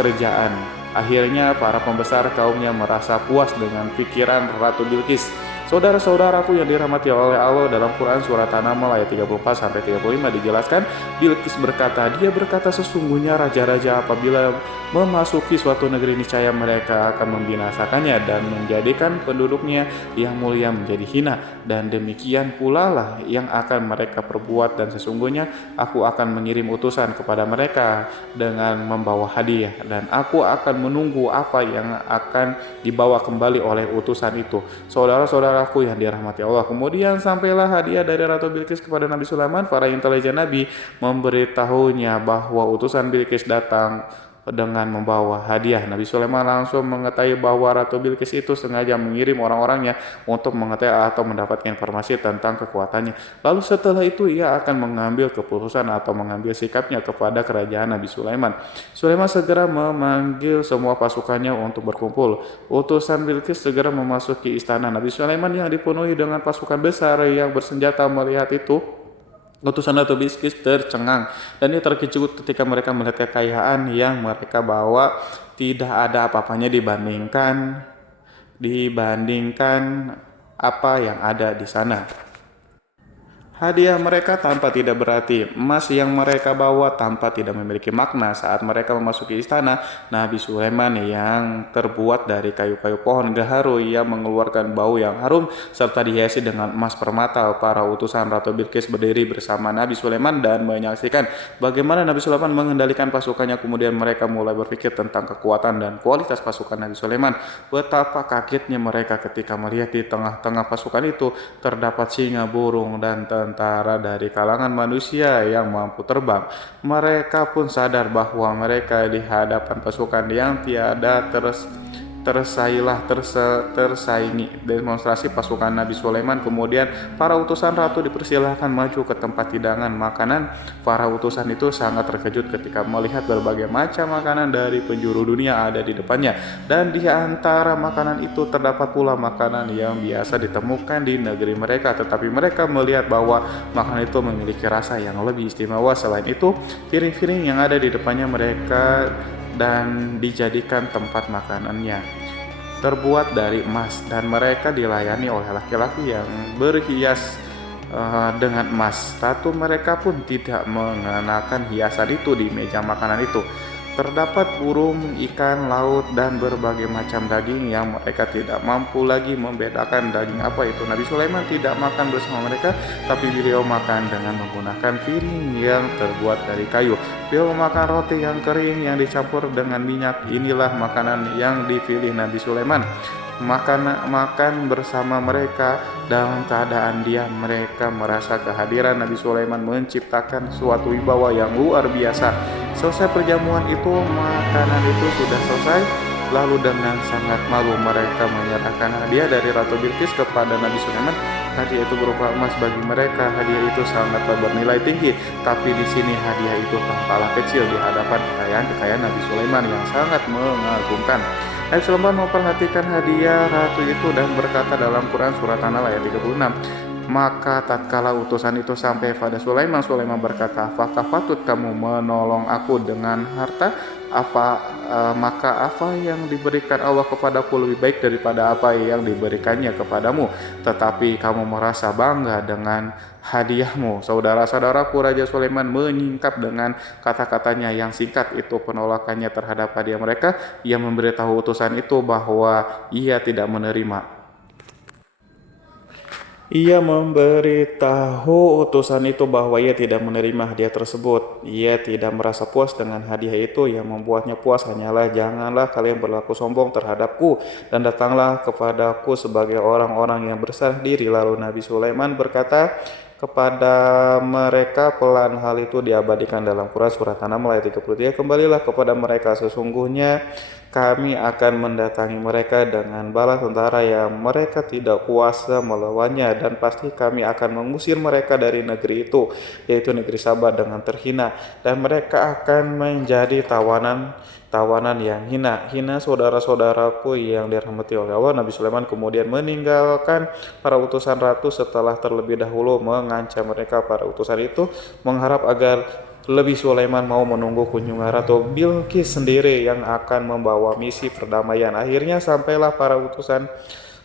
kerjaan. Akhirnya para pembesar kaumnya merasa puas dengan pikiran Ratu Bilqis. Saudara-saudaraku yang dirahmati oleh Allah, dalam Quran surat An-Naml ayat 34-35 dijelaskan, Bilqis berkata, dia berkata sesungguhnya raja-raja apabila memasuki suatu negeri niscaya mereka akan membinasakannya dan menjadikan penduduknya yang mulia menjadi hina, dan demikian pula lah yang akan mereka perbuat, dan sesungguhnya aku akan mengirim utusan kepada mereka dengan membawa hadiah, dan aku akan menunggu apa yang akan dibawa kembali oleh utusan itu. Saudara-saudaraku yang dirahmati Allah, kemudian sampailah hadiah dari Ratu Bilqis kepada Nabi Sulaiman. Para intelijen Nabi memberitahunya bahwa utusan Bilqis datang dengan membawa hadiah. Nabi Sulaiman langsung mengetahui bahwa Ratu Bilqis itu sengaja mengirim orang-orangnya untuk mengetahui atau mendapatkan informasi tentang kekuatannya. Lalu setelah itu ia akan mengambil keputusan atau mengambil sikapnya kepada kerajaan Nabi Sulaiman. Sulaiman segera memanggil semua pasukannya untuk berkumpul. Utusan Bilqis segera memasuki istana. Nabi Sulaiman yang dipenuhi dengan pasukan besar yang bersenjata melihat itu, utusan Ratu Bilqis tercengang dan ia terkejut ketika mereka melihat kekayaan yang mereka bawa tidak ada apa-apanya dibandingkan apa yang ada di sana. Hadiah mereka tanpa tidak berarti, emas yang mereka bawa tanpa tidak memiliki makna. Saat mereka memasuki istana Nabi Sulaiman yang terbuat dari kayu-kayu pohon gaharu, ia mengeluarkan bau yang harum serta dihiasi dengan emas permata. Para utusan Ratu Bilqis berdiri bersama Nabi Sulaiman dan menyaksikan bagaimana Nabi Sulaiman mengendalikan pasukannya. Kemudian mereka mulai berpikir tentang kekuatan dan kualitas pasukan Nabi Sulaiman. Betapa kagetnya mereka ketika melihat di tengah-tengah pasukan itu terdapat singa, burung, dan tentara dari kalangan manusia yang mampu terbang. Mereka pun sadar bahwa mereka di hadapan pasukan yang tiada tersaingi. Demonstrasi pasukan Nabi Sulaiman. Kemudian para utusan ratu dipersilahkan maju ke tempat hidangan makanan. Para utusan itu sangat terkejut ketika melihat berbagai macam makanan dari penjuru dunia ada di depannya, dan di antara makanan itu terdapat pula makanan yang biasa ditemukan di negeri mereka, tetapi mereka melihat bahwa makanan itu memiliki rasa yang lebih istimewa. Selain itu, piring-piring yang ada di depannya mereka dan dijadikan tempat makanannya terbuat dari emas, dan mereka dilayani oleh laki-laki yang berhias dengan emas. Ratu mereka pun tidak mengenakan hiasan itu di meja makanan itu. Terdapat burung, ikan laut, dan berbagai macam daging yang mereka tidak mampu lagi membedakan daging apa itu. Nabi Sulaiman tidak makan bersama mereka, tapi beliau makan dengan menggunakan piring yang terbuat dari kayu. Beliau makan roti yang kering yang dicampur dengan minyak. Inilah makanan yang dipilih Nabi Sulaiman. makan bersama mereka dalam keadaan diam. Mereka merasa kehadiran Nabi Sulaiman menciptakan suatu wibawa yang luar biasa. Selesai perjamuan itu, makanan itu sudah selesai. Lalu dengan sangat malu mereka menyerahkan hadiah dari Ratu Bilqis kepada Nabi Sulaiman. Hadiah itu berupa emas. Bagi mereka hadiah itu sangat bernilai tinggi, tapi di sini hadiah itu tampaklah kecil di hadapan kekayaan Nabi Sulaiman yang sangat mengagumkan. Nabi Sulaiman memperhatikan hadiah ratu itu dan berkata dalam Quran surat An-Nahl ayat 36, maka tatkala utusan itu sampai pada Sulaiman, Sulaiman berkata, apakah patut kamu menolong aku dengan harta? Maka apa yang diberikan Allah kepadaku lebih baik daripada apa yang diberikannya kepadamu, tetapi kamu merasa bangga dengan hadiahmu. Saudara-saudaraku, Raja Sulaiman menyingkap dengan kata-katanya yang singkat itu penolakannya terhadap hadiah mereka. Ia memberitahu utusan itu bahwa ia tidak menerima. Ia memberitahu utusan itu bahwa ia tidak menerima hadiah tersebut. Ia tidak merasa puas dengan hadiah itu. Yang membuatnya puas hanyalah, janganlah kalian berlaku sombong terhadapku dan datanglah kepadaku sebagai orang-orang yang berserah diri. Lalu Nabi Sulaiman berkata kepada mereka pelan. Hal itu diabadikan dalam Quran surat An-Naml ayat 33. Kembalilah kepada mereka, sesungguhnya kami akan mendatangi mereka dengan bala tentara yang mereka tidak kuasa melawannya, dan pasti kami akan mengusir mereka dari negeri itu, yaitu negeri Sabah, dengan terhina, dan mereka akan menjadi tawanan yang hina. Saudara-saudaraku yang dirahmati oleh Allah, Nabi Sulaiman kemudian meninggalkan para utusan ratu setelah terlebih dahulu mengancam mereka. Para utusan itu mengharap agar lebih Sulaiman mau menunggu kunjungan Ratu Bilqis sendiri yang akan membawa misi perdamaian. Akhirnya sampailah para utusan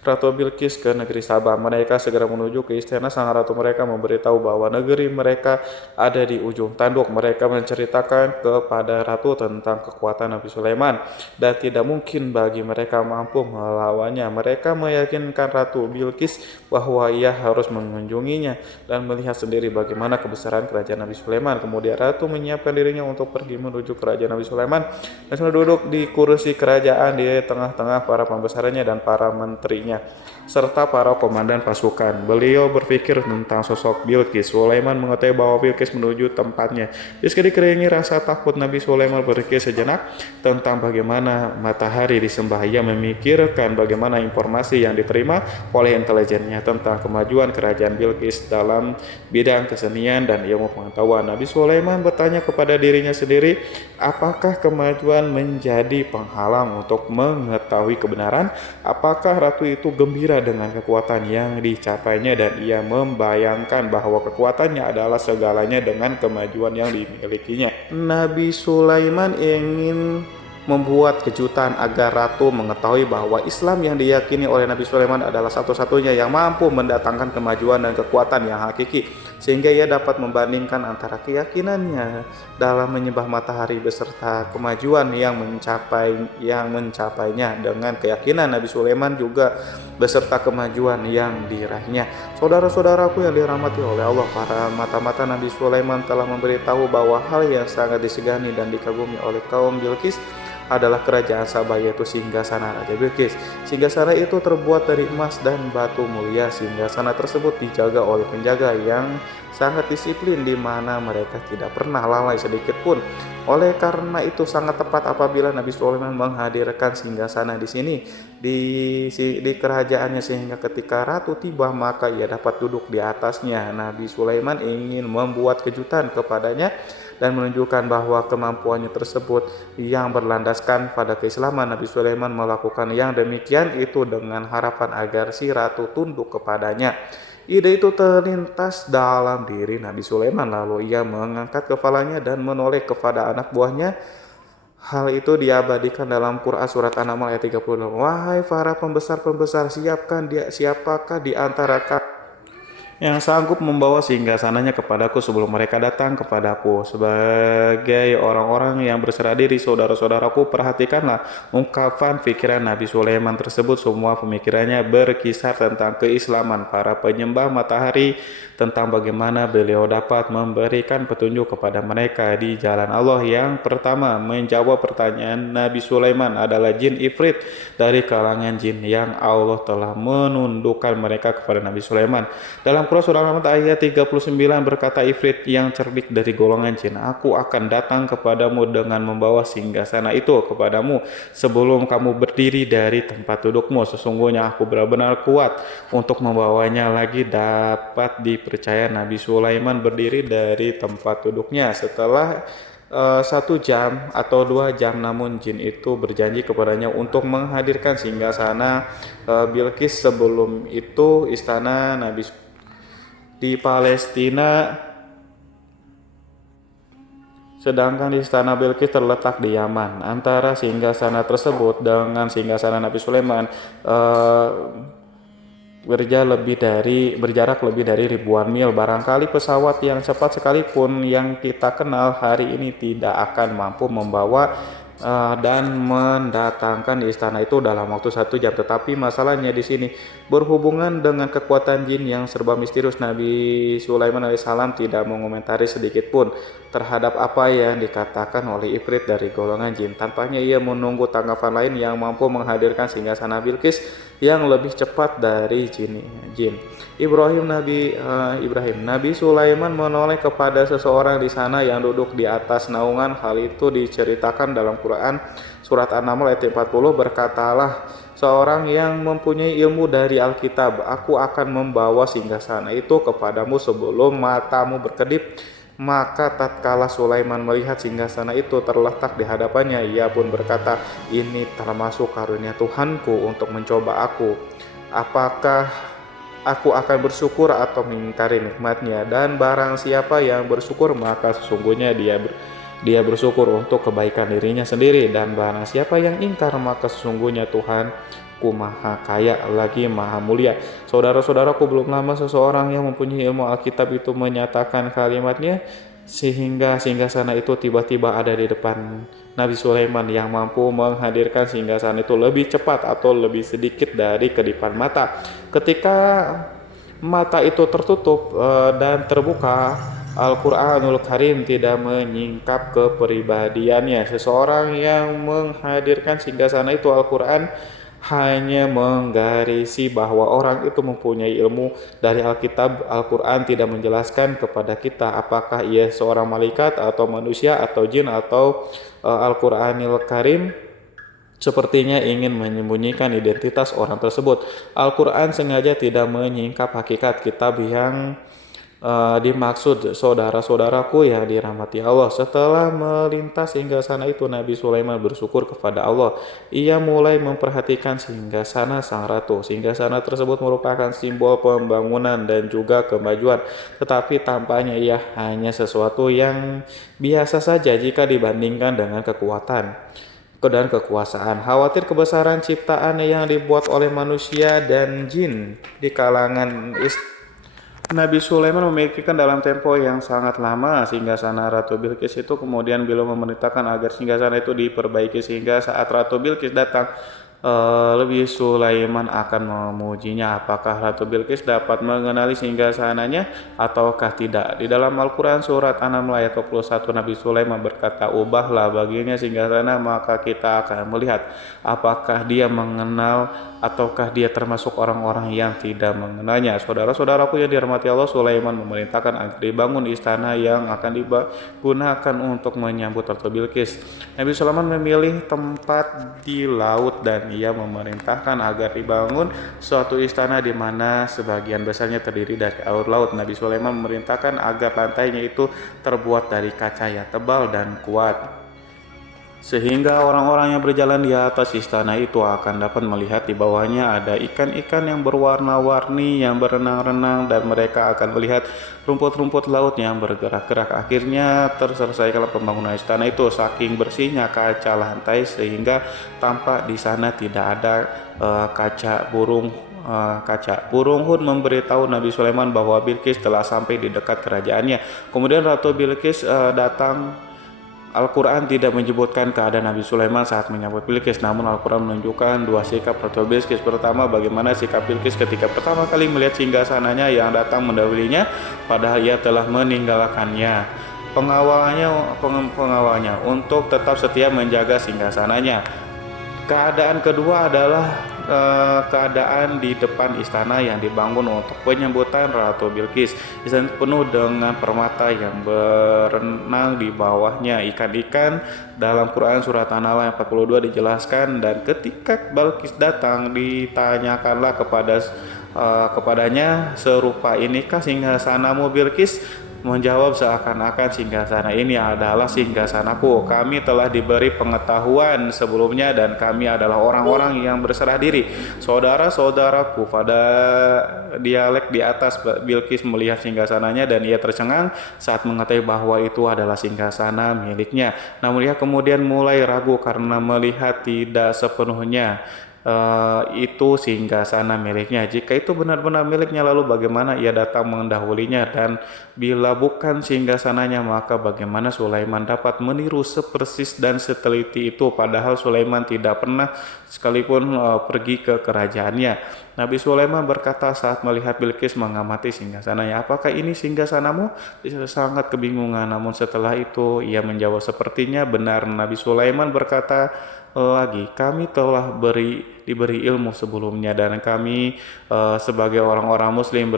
Ratu Bilqis ke negeri Sabah. Mereka segera menuju ke istana sang ratu. Mereka memberitahu bahwa negeri mereka ada di ujung tanduk. Mereka menceritakan kepada ratu tentang kekuatan Nabi Sulaiman dan tidak mungkin bagi mereka mampu melawannya. Mereka meyakinkan Ratu Bilqis bahwa ia harus mengunjunginya dan melihat sendiri bagaimana kebesaran kerajaan Nabi Sulaiman. Kemudian ratu menyiapkan dirinya untuk pergi menuju kerajaan Nabi Sulaiman dan sudah duduk di kursi kerajaan di tengah-tengah para pembesarnya dan para menterinya serta para komandan pasukan. Beliau berpikir tentang sosok Bilqis. Sulaiman mengetahui bahwa Bilqis menuju tempatnya. Meski dikelilingi rasa takut, Nabi Sulaiman berpikir sejenak tentang bagaimana matahari disembah. Ia memikirkan bagaimana informasi yang diterima oleh intelijennya tentang kemajuan kerajaan Bilqis dalam bidang kesenian dan ilmu pengetahuan. Nabi Sulaiman bertanya kepada dirinya sendiri, apakah kemajuan menjadi penghalang untuk mengetahui kebenaran? Apakah ratu itu gembira dengan kekuatan yang dicapainya, dan ia membayangkan bahwa kekuatannya adalah segalanya dengan kemajuan yang dimilikinya. Nabi Sulaiman ingin membuat kejutan agar ratu mengetahui bahwa Islam yang diyakini oleh Nabi Sulaiman adalah satu-satunya yang mampu mendatangkan kemajuan dan kekuatan yang hakiki, sehingga ia dapat membandingkan antara keyakinannya dalam menyembah matahari beserta kemajuan yang mencapainya dengan keyakinan Nabi Sulaiman juga beserta kemajuan yang diraihnya. Saudara-saudaraku yang dirahmati oleh Allah, para mata-mata Nabi Sulaiman telah memberitahu bahwa hal yang sangat disegani dan dikagumi oleh kaum Bilqis adalah kerajaan Sabah, yaitu singgasana Raja Bilqis. Singgasana itu terbuat dari emas dan batu mulia. Singgasana tersebut dijaga oleh penjaga yang sangat disiplin, di mana mereka tidak pernah lalai sedikit pun. Oleh karena itu sangat tepat apabila Nabi Sulaiman menghadirkan singgasana di sini di kerajaannya, sehingga ketika ratu tiba maka ia dapat duduk di atasnya. Nabi Sulaiman ingin membuat kejutan kepadanya dan menunjukkan bahwa kemampuannya tersebut yang berlandaskan pada keislaman. Nabi Sulaiman melakukan yang demikian itu dengan harapan agar si ratu tunduk kepadanya. Ide itu terlintas dalam diri Nabi Sulaiman, lalu ia mengangkat kepalanya dan menoleh kepada anak buahnya. Hal itu diabadikan dalam Quran surat An-Naml ayat 36. Wahai para pembesar-pembesar, siapakah di antara kalian yang sanggup membawa singgasananya kepadaku sebelum mereka datang kepadaku. Sebagai orang-orang yang berserah diri, saudara-saudaraku, perhatikanlah ungkapan pikiran Nabi Sulaiman tersebut. Semua pemikirannya berkisar tentang keislaman para penyembah matahari, tentang bagaimana beliau dapat memberikan petunjuk kepada mereka di jalan Allah. Yang pertama menjawab pertanyaan Nabi Sulaiman adalah jin Ifrit dari kalangan jin yang Allah telah menundukkan mereka kepada Nabi Sulaiman. Dalam Quran surah Al-Rahman ayat 39 berkata Ifrit yang cerdik dari golongan jin, aku akan datang kepadamu dengan membawa singgasana itu kepadamu sebelum kamu berdiri dari tempat dudukmu. Sesungguhnya aku benar-benar kuat untuk membawanya lagi. Dapat dipercaya Nabi Sulaiman berdiri dari tempat duduknya setelah 1 jam atau 2 jam, namun jin itu berjanji kepadanya untuk menghadirkan singgasana Bilqis. Sebelum itu istana Nabi di Palestina, sedangkan istana Bilqis terletak di Yaman. Antara singgasana tersebut dengan singgasana Nabi Sulaiman berjarak lebih dari ribuan mil. Barangkali pesawat yang cepat sekalipun yang kita kenal hari ini tidak akan mampu membawa dan mendatangkan di istana itu dalam waktu 1 jam. Tetapi masalahnya di sini berhubungan dengan kekuatan jin yang serba misterius. Nabi Sulaiman alaihissalam tidak mengomentari sedikit pun terhadap apa yang dikatakan oleh Ifrit dari golongan jin. Tampaknya ia menunggu tanggapan lain yang mampu menghadirkan singgasana Bilqis yang lebih cepat dari jin. Nabi Sulaiman menoleh kepada seseorang di sana yang duduk di atas naungan. Hal itu diceritakan dalam Quran surat An-Naml ayat 40. Berkatalah seorang yang mempunyai ilmu dari Alkitab, aku akan membawa singgasana itu kepadamu sebelum matamu berkedip. Maka tatkala Sulaiman melihat singgasana itu terletak di hadapannya, ia pun berkata, ini termasuk karunia Tuhanku untuk mencoba aku. Apakah aku akan bersyukur atau mengingkari nikmatnya? Dan barang siapa yang bersyukur, maka sesungguhnya dia bersyukur untuk kebaikan dirinya sendiri. Dan barang siapa yang ingkar, maka sesungguhnya Tuhanku maha kaya lagi maha mulia. Saudara-saudaraku, belum lama seseorang yang mempunyai ilmu Alkitab itu menyatakan kalimatnya, sehingga singgasana itu tiba-tiba ada di depan Nabi Sulaiman yang mampu menghadirkan singgasana itu lebih cepat atau lebih sedikit dari kedipan mata. Ketika mata itu tertutup dan terbuka, Al-Quranul Karim tidak menyingkap kepribadiannya. Seseorang yang menghadirkan singgasana itu, Al-Quran hanya menggarisi bahwa orang itu mempunyai ilmu dari Alkitab. Al-Quran tidak menjelaskan kepada kita apakah ia seorang malaikat atau manusia atau jin atau Al-Quranul Karim sepertinya ingin menyembunyikan identitas orang tersebut. Al-Quran sengaja tidak menyingkap hakikat kitab yang dimaksud. Saudara-saudaraku yang dirahmati Allah, setelah melintas singgasana itu, Nabi Sulaiman bersyukur kepada Allah. Ia mulai memperhatikan singgasana sang ratu. Singgasana tersebut merupakan simbol pembangunan dan juga kemajuan, tetapi tampaknya ia hanya sesuatu yang biasa saja jika dibandingkan dengan kekuatan dan kekuasaan. Khawatir kebesaran ciptaan yang dibuat oleh manusia dan jin di kalangan Nabi Sulaiman memikirkan dalam tempo yang sangat lama singgasana Ratu Bilqis itu. Kemudian beliau memerintahkan agar singgasana itu diperbaiki sehingga saat Ratu Bilqis datang, lebih Sulaiman akan memujinya. Apakah Ratu Bilqis dapat mengenali singgasananya ataukah tidak? Di dalam Al-Quran surat An-Naml ayat 21 Nabi Sulaiman berkata, ubahlah baginya singgasana maka kita akan melihat apakah dia mengenal ataukah dia termasuk orang-orang yang tidak mengenalnya. Saudara-saudaraku yang dirahmati Allah, Sulaiman memerintahkan agar dibangun istana yang akan digunakan untuk menyambut Ratu Bilqis. Nabi Sulaiman memilih tempat di laut dan ia memerintahkan agar dibangun suatu istana di mana sebagian besarnya terdiri dari air laut. Nabi Sulaiman memerintahkan agar lantainya itu terbuat dari kaca yang tebal dan kuat, sehingga orang-orang yang berjalan di atas istana itu akan dapat melihat di bawahnya ada ikan-ikan yang berwarna-warni yang berenang-renang, dan mereka akan melihat rumput-rumput laut yang bergerak-gerak. Akhirnya terselesaikan pembangunan istana itu. Saking bersihnya kaca lantai sehingga tampak di sana tidak ada kaca burung kaca. Burung Hud memberitahu Nabi Sulaiman bahwa Bilqis telah sampai di dekat kerajaannya. Kemudian Ratu Bilqis datang. Al-Quran tidak menyebutkan keadaan Nabi Sulaiman saat menyambut Bilqis, namun Al-Quran menunjukkan dua sikap Ratu Bilqis. Pertama, bagaimana sikap Bilqis ketika pertama kali melihat singgasananya yang datang mendahulunya, padahal ia telah meninggalkannya. Pengawalnya untuk tetap setia menjaga singgasananya. Keadaan kedua adalah keadaan di depan istana yang dibangun untuk penyambutan Ratu Bilqis. Istana penuh dengan permata yang berenang di bawahnya, ikan-ikan. Dalam Quran surat An-Nahl ayat 42 dijelaskan, dan ketika Bilqis datang ditanyakanlah kepadanya, serupa inikah singgasanamu Bilqis? Menjawab seakan-akan singgasana ini adalah singgasanaku. Kami telah diberi pengetahuan sebelumnya dan kami adalah orang-orang yang berserah diri. Saudara-saudaraku pada dialek di atas. Bilqis melihat singgasananya dan ia tercengang saat mengetahui bahwa itu adalah singgasana miliknya. Namun ia kemudian mulai ragu karena melihat tidak sepenuhnya itu singgasana miliknya. Jika itu benar-benar miliknya, lalu bagaimana ia datang mendahulinya? Dan bila bukan singgasananya, maka bagaimana Sulaiman dapat meniru sepersis dan seteliti itu, padahal Sulaiman tidak pernah sekalipun pergi ke kerajaannya. Nabi Sulaiman berkata saat melihat Bilqis mengamati singgasananya, "Apakah ini singgasanamu?" Dia sangat kebingungan, namun setelah itu ia menjawab, "Sepertinya benar." Nabi Sulaiman berkata lagi, "Kami telah diberi ilmu sebelumnya dan kami sebagai orang-orang muslim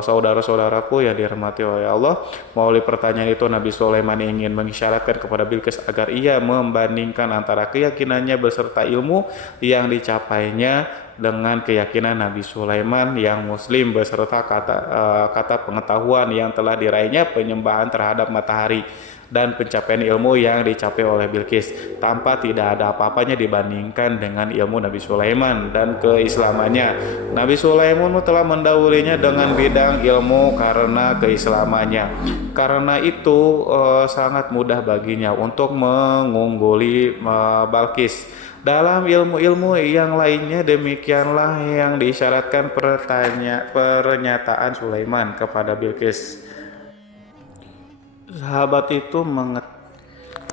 saudara-saudaraku yang dirahmati oleh Allah." Melalui pertanyaan itu Nabi Sulaiman ingin mengisyaratkan kepada Bilqis agar ia membandingkan antara keyakinannya beserta ilmu yang dicapainya dengan keyakinan Nabi Sulaiman yang muslim beserta kata pengetahuan yang telah diraihnya, penyembahan terhadap matahari dan pencapaian ilmu yang dicapai oleh Bilqis, tanpa tidak ada apa-apanya dibandingkan dengan ilmu Nabi Sulaiman dan keislamannya. Nabi Sulaiman telah mendahulunya dengan bidang ilmu karena keislamannya. Karena itu sangat mudah baginya untuk mengungguli Bilqis. Dalam ilmu-ilmu yang lainnya, demikianlah yang diisyaratkan pernyataan Sulaiman kepada Bilqis. Sahabat itu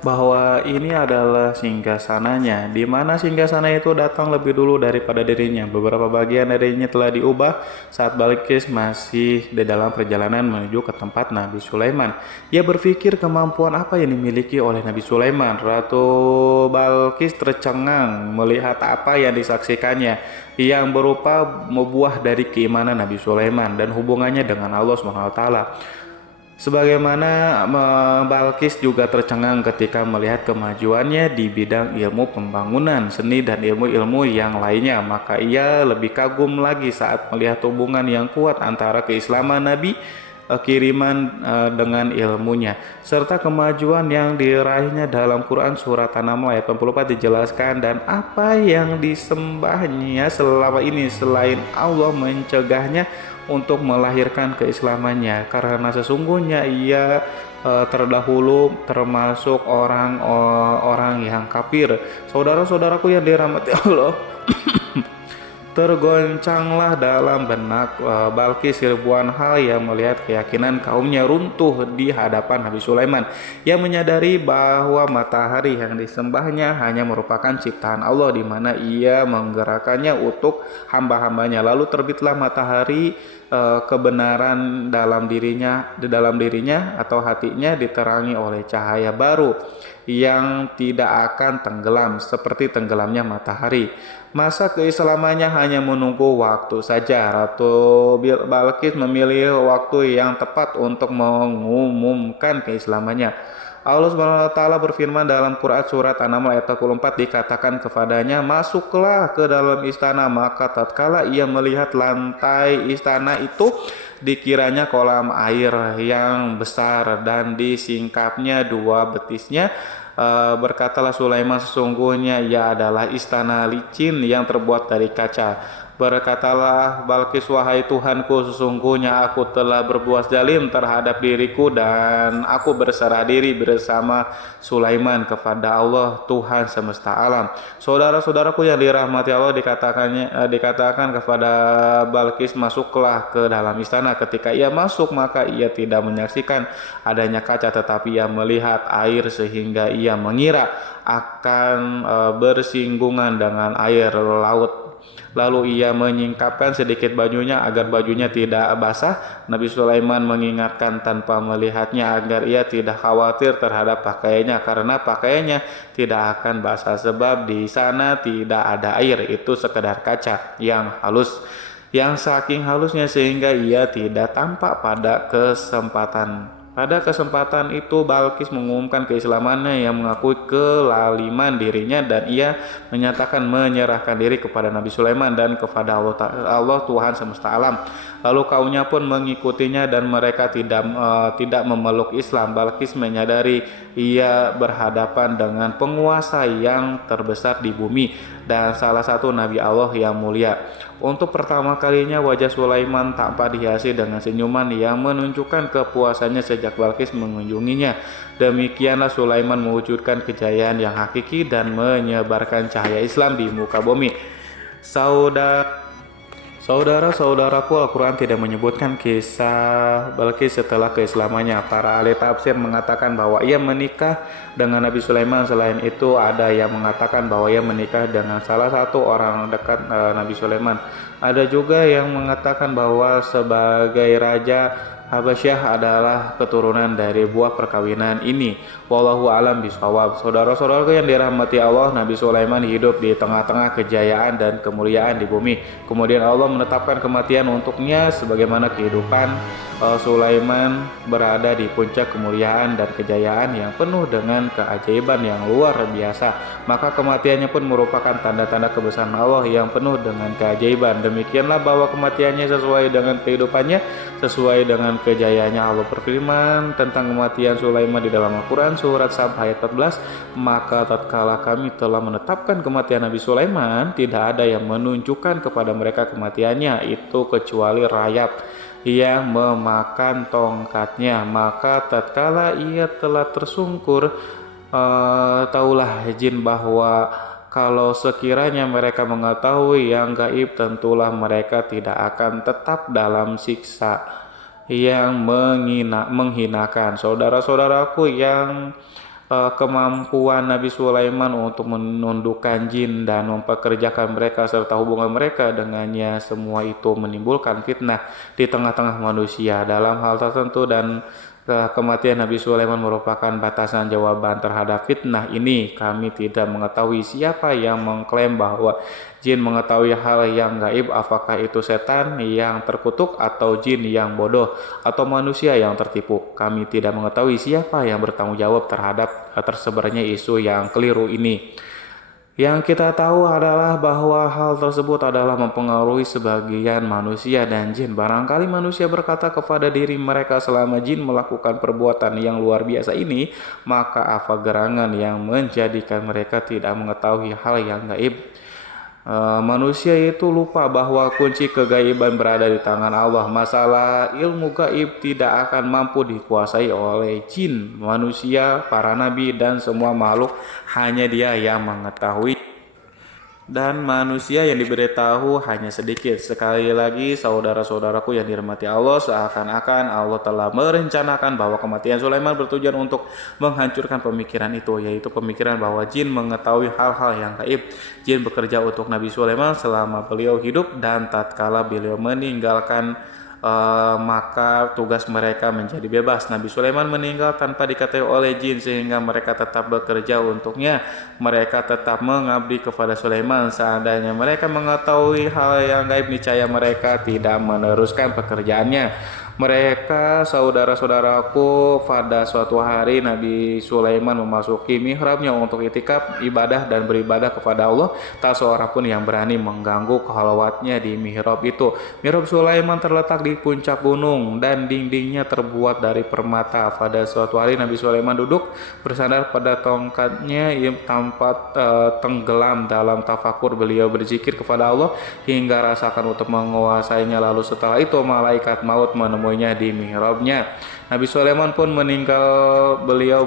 bahwa ini adalah singgasananya, di mana singgasana itu datang lebih dulu daripada dirinya. Beberapa bagian darinya telah diubah saat Bilqis masih di dalam perjalanan menuju ke tempat Nabi Sulaiman. Ia berpikir kemampuan apa yang dimiliki oleh Nabi Sulaiman. Ratu Bilqis tercengang melihat apa yang disaksikannya, yang berupa buah dari keimanan Nabi Sulaiman dan hubungannya dengan Allah SWT. Sebagaimana Bilqis juga tercengang ketika melihat kemajuannya di bidang ilmu pembangunan, seni, dan ilmu-ilmu yang lainnya. Maka ia lebih kagum lagi saat melihat hubungan yang kuat antara keislaman Nabi kiriman dengan ilmunya, serta kemajuan yang diraihnya. Dalam Quran surat An-Nahl ayat 84 dijelaskan, dan apa yang disembahnya selama ini selain Allah mencegahnya untuk melahirkan keislamannya, karena sesungguhnya ia terdahulu termasuk orang-orang yang kafir. Saudara-saudaraku yang dirahmati Allah, tergoncanglah dalam benak Bilqis ribuan hal yang melihat keyakinan kaumnya runtuh di hadapan Nabi Sulaiman, yang menyadari bahwa matahari yang disembahnya hanya merupakan ciptaan Allah, di mana ia menggerakkannya untuk hamba-hambanya. Lalu terbitlah matahari, kebenaran di dalam dirinya atau hatinya diterangi oleh cahaya baru yang tidak akan tenggelam seperti tenggelamnya matahari. Masa keislamannya hanya menunggu waktu saja. Ratu Bilqis memilih waktu yang tepat untuk mengumumkan keislamannya. Allah SWT berfirman dalam Quran surat An-Nahl ayat 44, dikatakan kepadanya, "Masuklah ke dalam istana." Maka tatkala ia melihat lantai istana itu, dikiranya kolam air yang besar dan disingkapnya dua betisnya. Berkatalah Sulaiman, "Sesungguhnya ia adalah istana licin yang terbuat dari kaca." Berkatalah Balkis, wahai Tuhanku, sesungguhnya aku telah berbuat zalim terhadap diriku dan aku berserah diri bersama Sulaiman kepada Allah Tuhan semesta alam. Saudara-saudaraku yang dirahmati Allah, dikatakan kepada Balkis, masuklah ke dalam istana. Ketika ia masuk, maka ia tidak menyaksikan adanya kaca, tetapi ia melihat air sehingga ia mengira akan bersinggungan dengan air laut. Lalu ia menyingkapkan sedikit bajunya agar bajunya tidak basah. Nabi Sulaiman mengingatkan tanpa melihatnya agar ia tidak khawatir terhadap pakaiannya, karena pakaiannya tidak akan basah sebab di sana tidak ada air, itu sekedar kaca yang halus, yang saking halusnya sehingga ia tidak tampak. Pada kesempatan itu Balkis mengumumkan keislamannya yang mengakui kelaliman dirinya, dan ia menyatakan menyerahkan diri kepada Nabi Sulaiman dan kepada Allah Tuhan semesta alam. Lalu kaumnya pun mengikutinya dan mereka tidak memeluk Islam. Balkis menyadari ia berhadapan dengan penguasa yang terbesar di bumi dan salah satu Nabi Allah yang mulia. Untuk pertama kalinya wajah Sulaiman tampak dihiasi dengan senyuman yang menunjukkan kepuasannya sejak Balkis mengunjunginya. Demikianlah Sulaiman mewujudkan kejayaan yang hakiki dan menyebarkan cahaya Islam di muka bumi. Saudara-saudaraku, Al-Quran tidak menyebutkan kisah Balkis setelah keislamannya. Para ahli tafsir mengatakan bahwa ia menikah dengan Nabi Sulaiman. Selain itu, ada yang mengatakan bahwa ia menikah dengan salah satu orang dekat Nabi Sulaiman. Ada juga yang mengatakan bahwa sebagai raja Habasyah adalah keturunan dari buah perkawinan ini. Wallahu alam bishawab. Saudara-saudaraku yang dirahmati Allah, Nabi Sulaiman hidup di tengah-tengah kejayaan dan kemuliaan di bumi. Kemudian Allah menetapkan kematian untuknya, sebagaimana kehidupan Sulaiman berada di puncak kemuliaan dan kejayaan yang penuh dengan keajaiban yang luar biasa. Maka kematiannya pun merupakan tanda-tanda kebesaran Allah yang penuh dengan keajaiban. Demikianlah bahwa kematiannya sesuai dengan kehidupannya, sesuai dengan kejayaannya. Allah berfirman tentang kematian Sulaiman di dalam Al-Quran surat Sab ayat 14, maka tatkala kami telah menetapkan kematian Nabi Sulaiman, tidak ada yang menunjukkan kepada mereka kematiannya itu kecuali rayap yang memakan tongkatnya. Maka tatkala ia telah tersungkur, taulah jin bahwa kalau sekiranya mereka mengetahui yang gaib, tentulah mereka tidak akan tetap dalam siksa yang menghinakan. Saudara-saudaraku yang kemampuan Nabi Sulaiman untuk menundukkan jin dan mempekerjakan mereka serta hubungan mereka dengannya, semua itu menimbulkan fitnah di tengah-tengah manusia dalam hal tertentu, dan kematian Nabi Sulaiman merupakan batasan jawaban terhadap fitnah ini. Kami tidak mengetahui siapa yang mengklaim bahwa jin mengetahui hal yang gaib, apakah itu setan yang terkutuk atau jin yang bodoh atau manusia yang tertipu. Kami tidak mengetahui siapa yang bertanggung jawab terhadap tersebarnya isu yang keliru ini. Yang kita tahu adalah bahwa hal tersebut adalah mempengaruhi sebagian manusia dan jin. Barangkali manusia berkata kepada diri mereka, selama jin melakukan perbuatan yang luar biasa ini, maka apa gerangan yang menjadikan mereka tidak mengetahui hal yang gaib? Manusia itu lupa bahwa kunci kegaiban berada di tangan Allah. Masalah ilmu gaib tidak akan mampu dikuasai oleh jin, manusia, para nabi, dan semua makhluk. Hanya Dia yang mengetahui, dan manusia yang diberitahu hanya sedikit. Sekali lagi, saudara-saudaraku yang dirahmati Allah, seakan-akan Allah telah merencanakan bahwa kematian Sulaiman bertujuan untuk menghancurkan pemikiran itu, yaitu pemikiran bahwa jin mengetahui hal-hal yang gaib. Jin bekerja untuk Nabi Sulaiman selama beliau hidup, dan tatkala beliau meninggalkan maka tugas mereka menjadi bebas. Nabi Sulaiman meninggal tanpa diketahui oleh jin, sehingga mereka tetap bekerja untuknya. Mereka tetap mengabdi kepada Sulaiman. Seandainya mereka mengetahui hal yang gaib, niscaya mereka tidak meneruskan pekerjaannya. Mereka saudara-saudaraku, pada suatu hari Nabi Sulaiman memasuki mihrabnya untuk itikaf, ibadah dan beribadah kepada Allah. Tak seorang pun yang berani mengganggu khalwatnya di mihrab itu. Mihrab Sulaiman terletak di puncak gunung dan dindingnya terbuat dari permata. Pada suatu hari Nabi Sulaiman duduk bersandar pada tongkatnya yang tampak tenggelam dalam tafakur. Beliau berzikir kepada Allah hingga rasakan untuk menguasainya. Lalu setelah itu malaikat maut menemuinya di mihrabnya. Nabi Sulaiman pun meninggal, beliau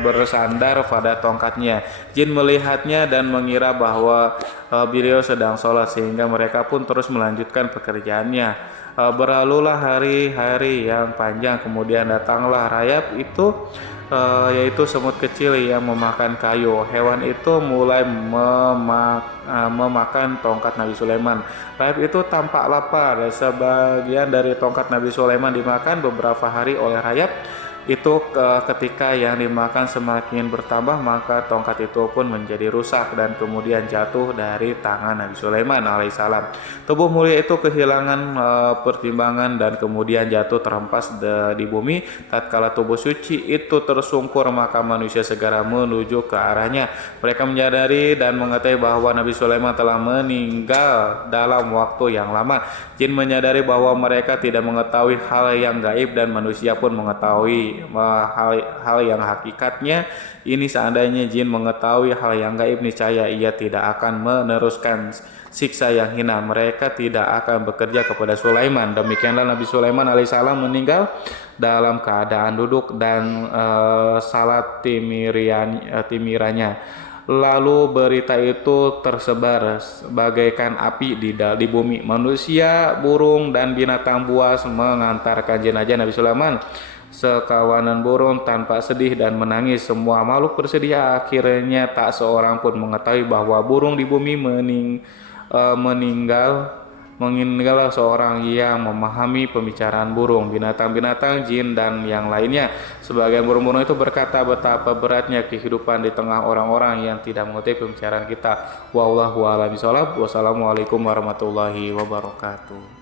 bersandar pada tongkatnya. Jin melihatnya dan mengira bahwa beliau sedang sholat, sehingga mereka pun terus melanjutkan pekerjaannya. Berlalulah hari-hari yang panjang, kemudian datanglah rayap itu, yaitu semut kecil yang memakan kayu. Hewan itu mulai memakan tongkat Nabi Sulaiman. Rayap itu tampak lapar. Sebagian dari tongkat Nabi Sulaiman dimakan beberapa hari oleh rayap itu. Ketika yang dimakan semakin bertambah, maka tongkat itu pun menjadi rusak dan kemudian jatuh dari tangan Nabi Sulaiman alaihissalam. Tubuh mulia itu kehilangan pertimbangan dan kemudian jatuh terhempas di bumi. Tatkala tubuh suci itu tersungkur, maka manusia segera menuju ke arahnya. Mereka menyadari dan mengetahui bahwa Nabi Sulaiman telah meninggal dalam waktu yang lama. Jin menyadari bahwa mereka tidak mengetahui hal yang gaib dan manusia pun mengetahui hal yang hakikatnya. Ini seandainya jin mengetahui hal yang gaib, niscaya ia tidak akan meneruskan siksa yang hina. Mereka tidak akan bekerja kepada Sulaiman. Demikianlah Nabi Sulaiman alaihissalam meninggal dalam keadaan duduk dan salat timiranya. Lalu berita itu tersebar bagaikan api di bumi. Manusia, burung, dan binatang buas mengantarkan jenazah Nabi Sulaiman. Sekawanan burung tanpa sedih dan menangis. Semua makhluk bersedih. Akhirnya tak seorang pun mengetahui bahwa burung di bumi meninggal seorang yang memahami pembicaraan burung, binatang-binatang, jin, dan yang lainnya. Sebagian burung-burung itu berkata betapa beratnya kehidupan di tengah orang-orang yang tidak mengetahui pembicaraan kita. Wallahu a'lam bishawab. Wassalamualaikum warahmatullahi wabarakatuh.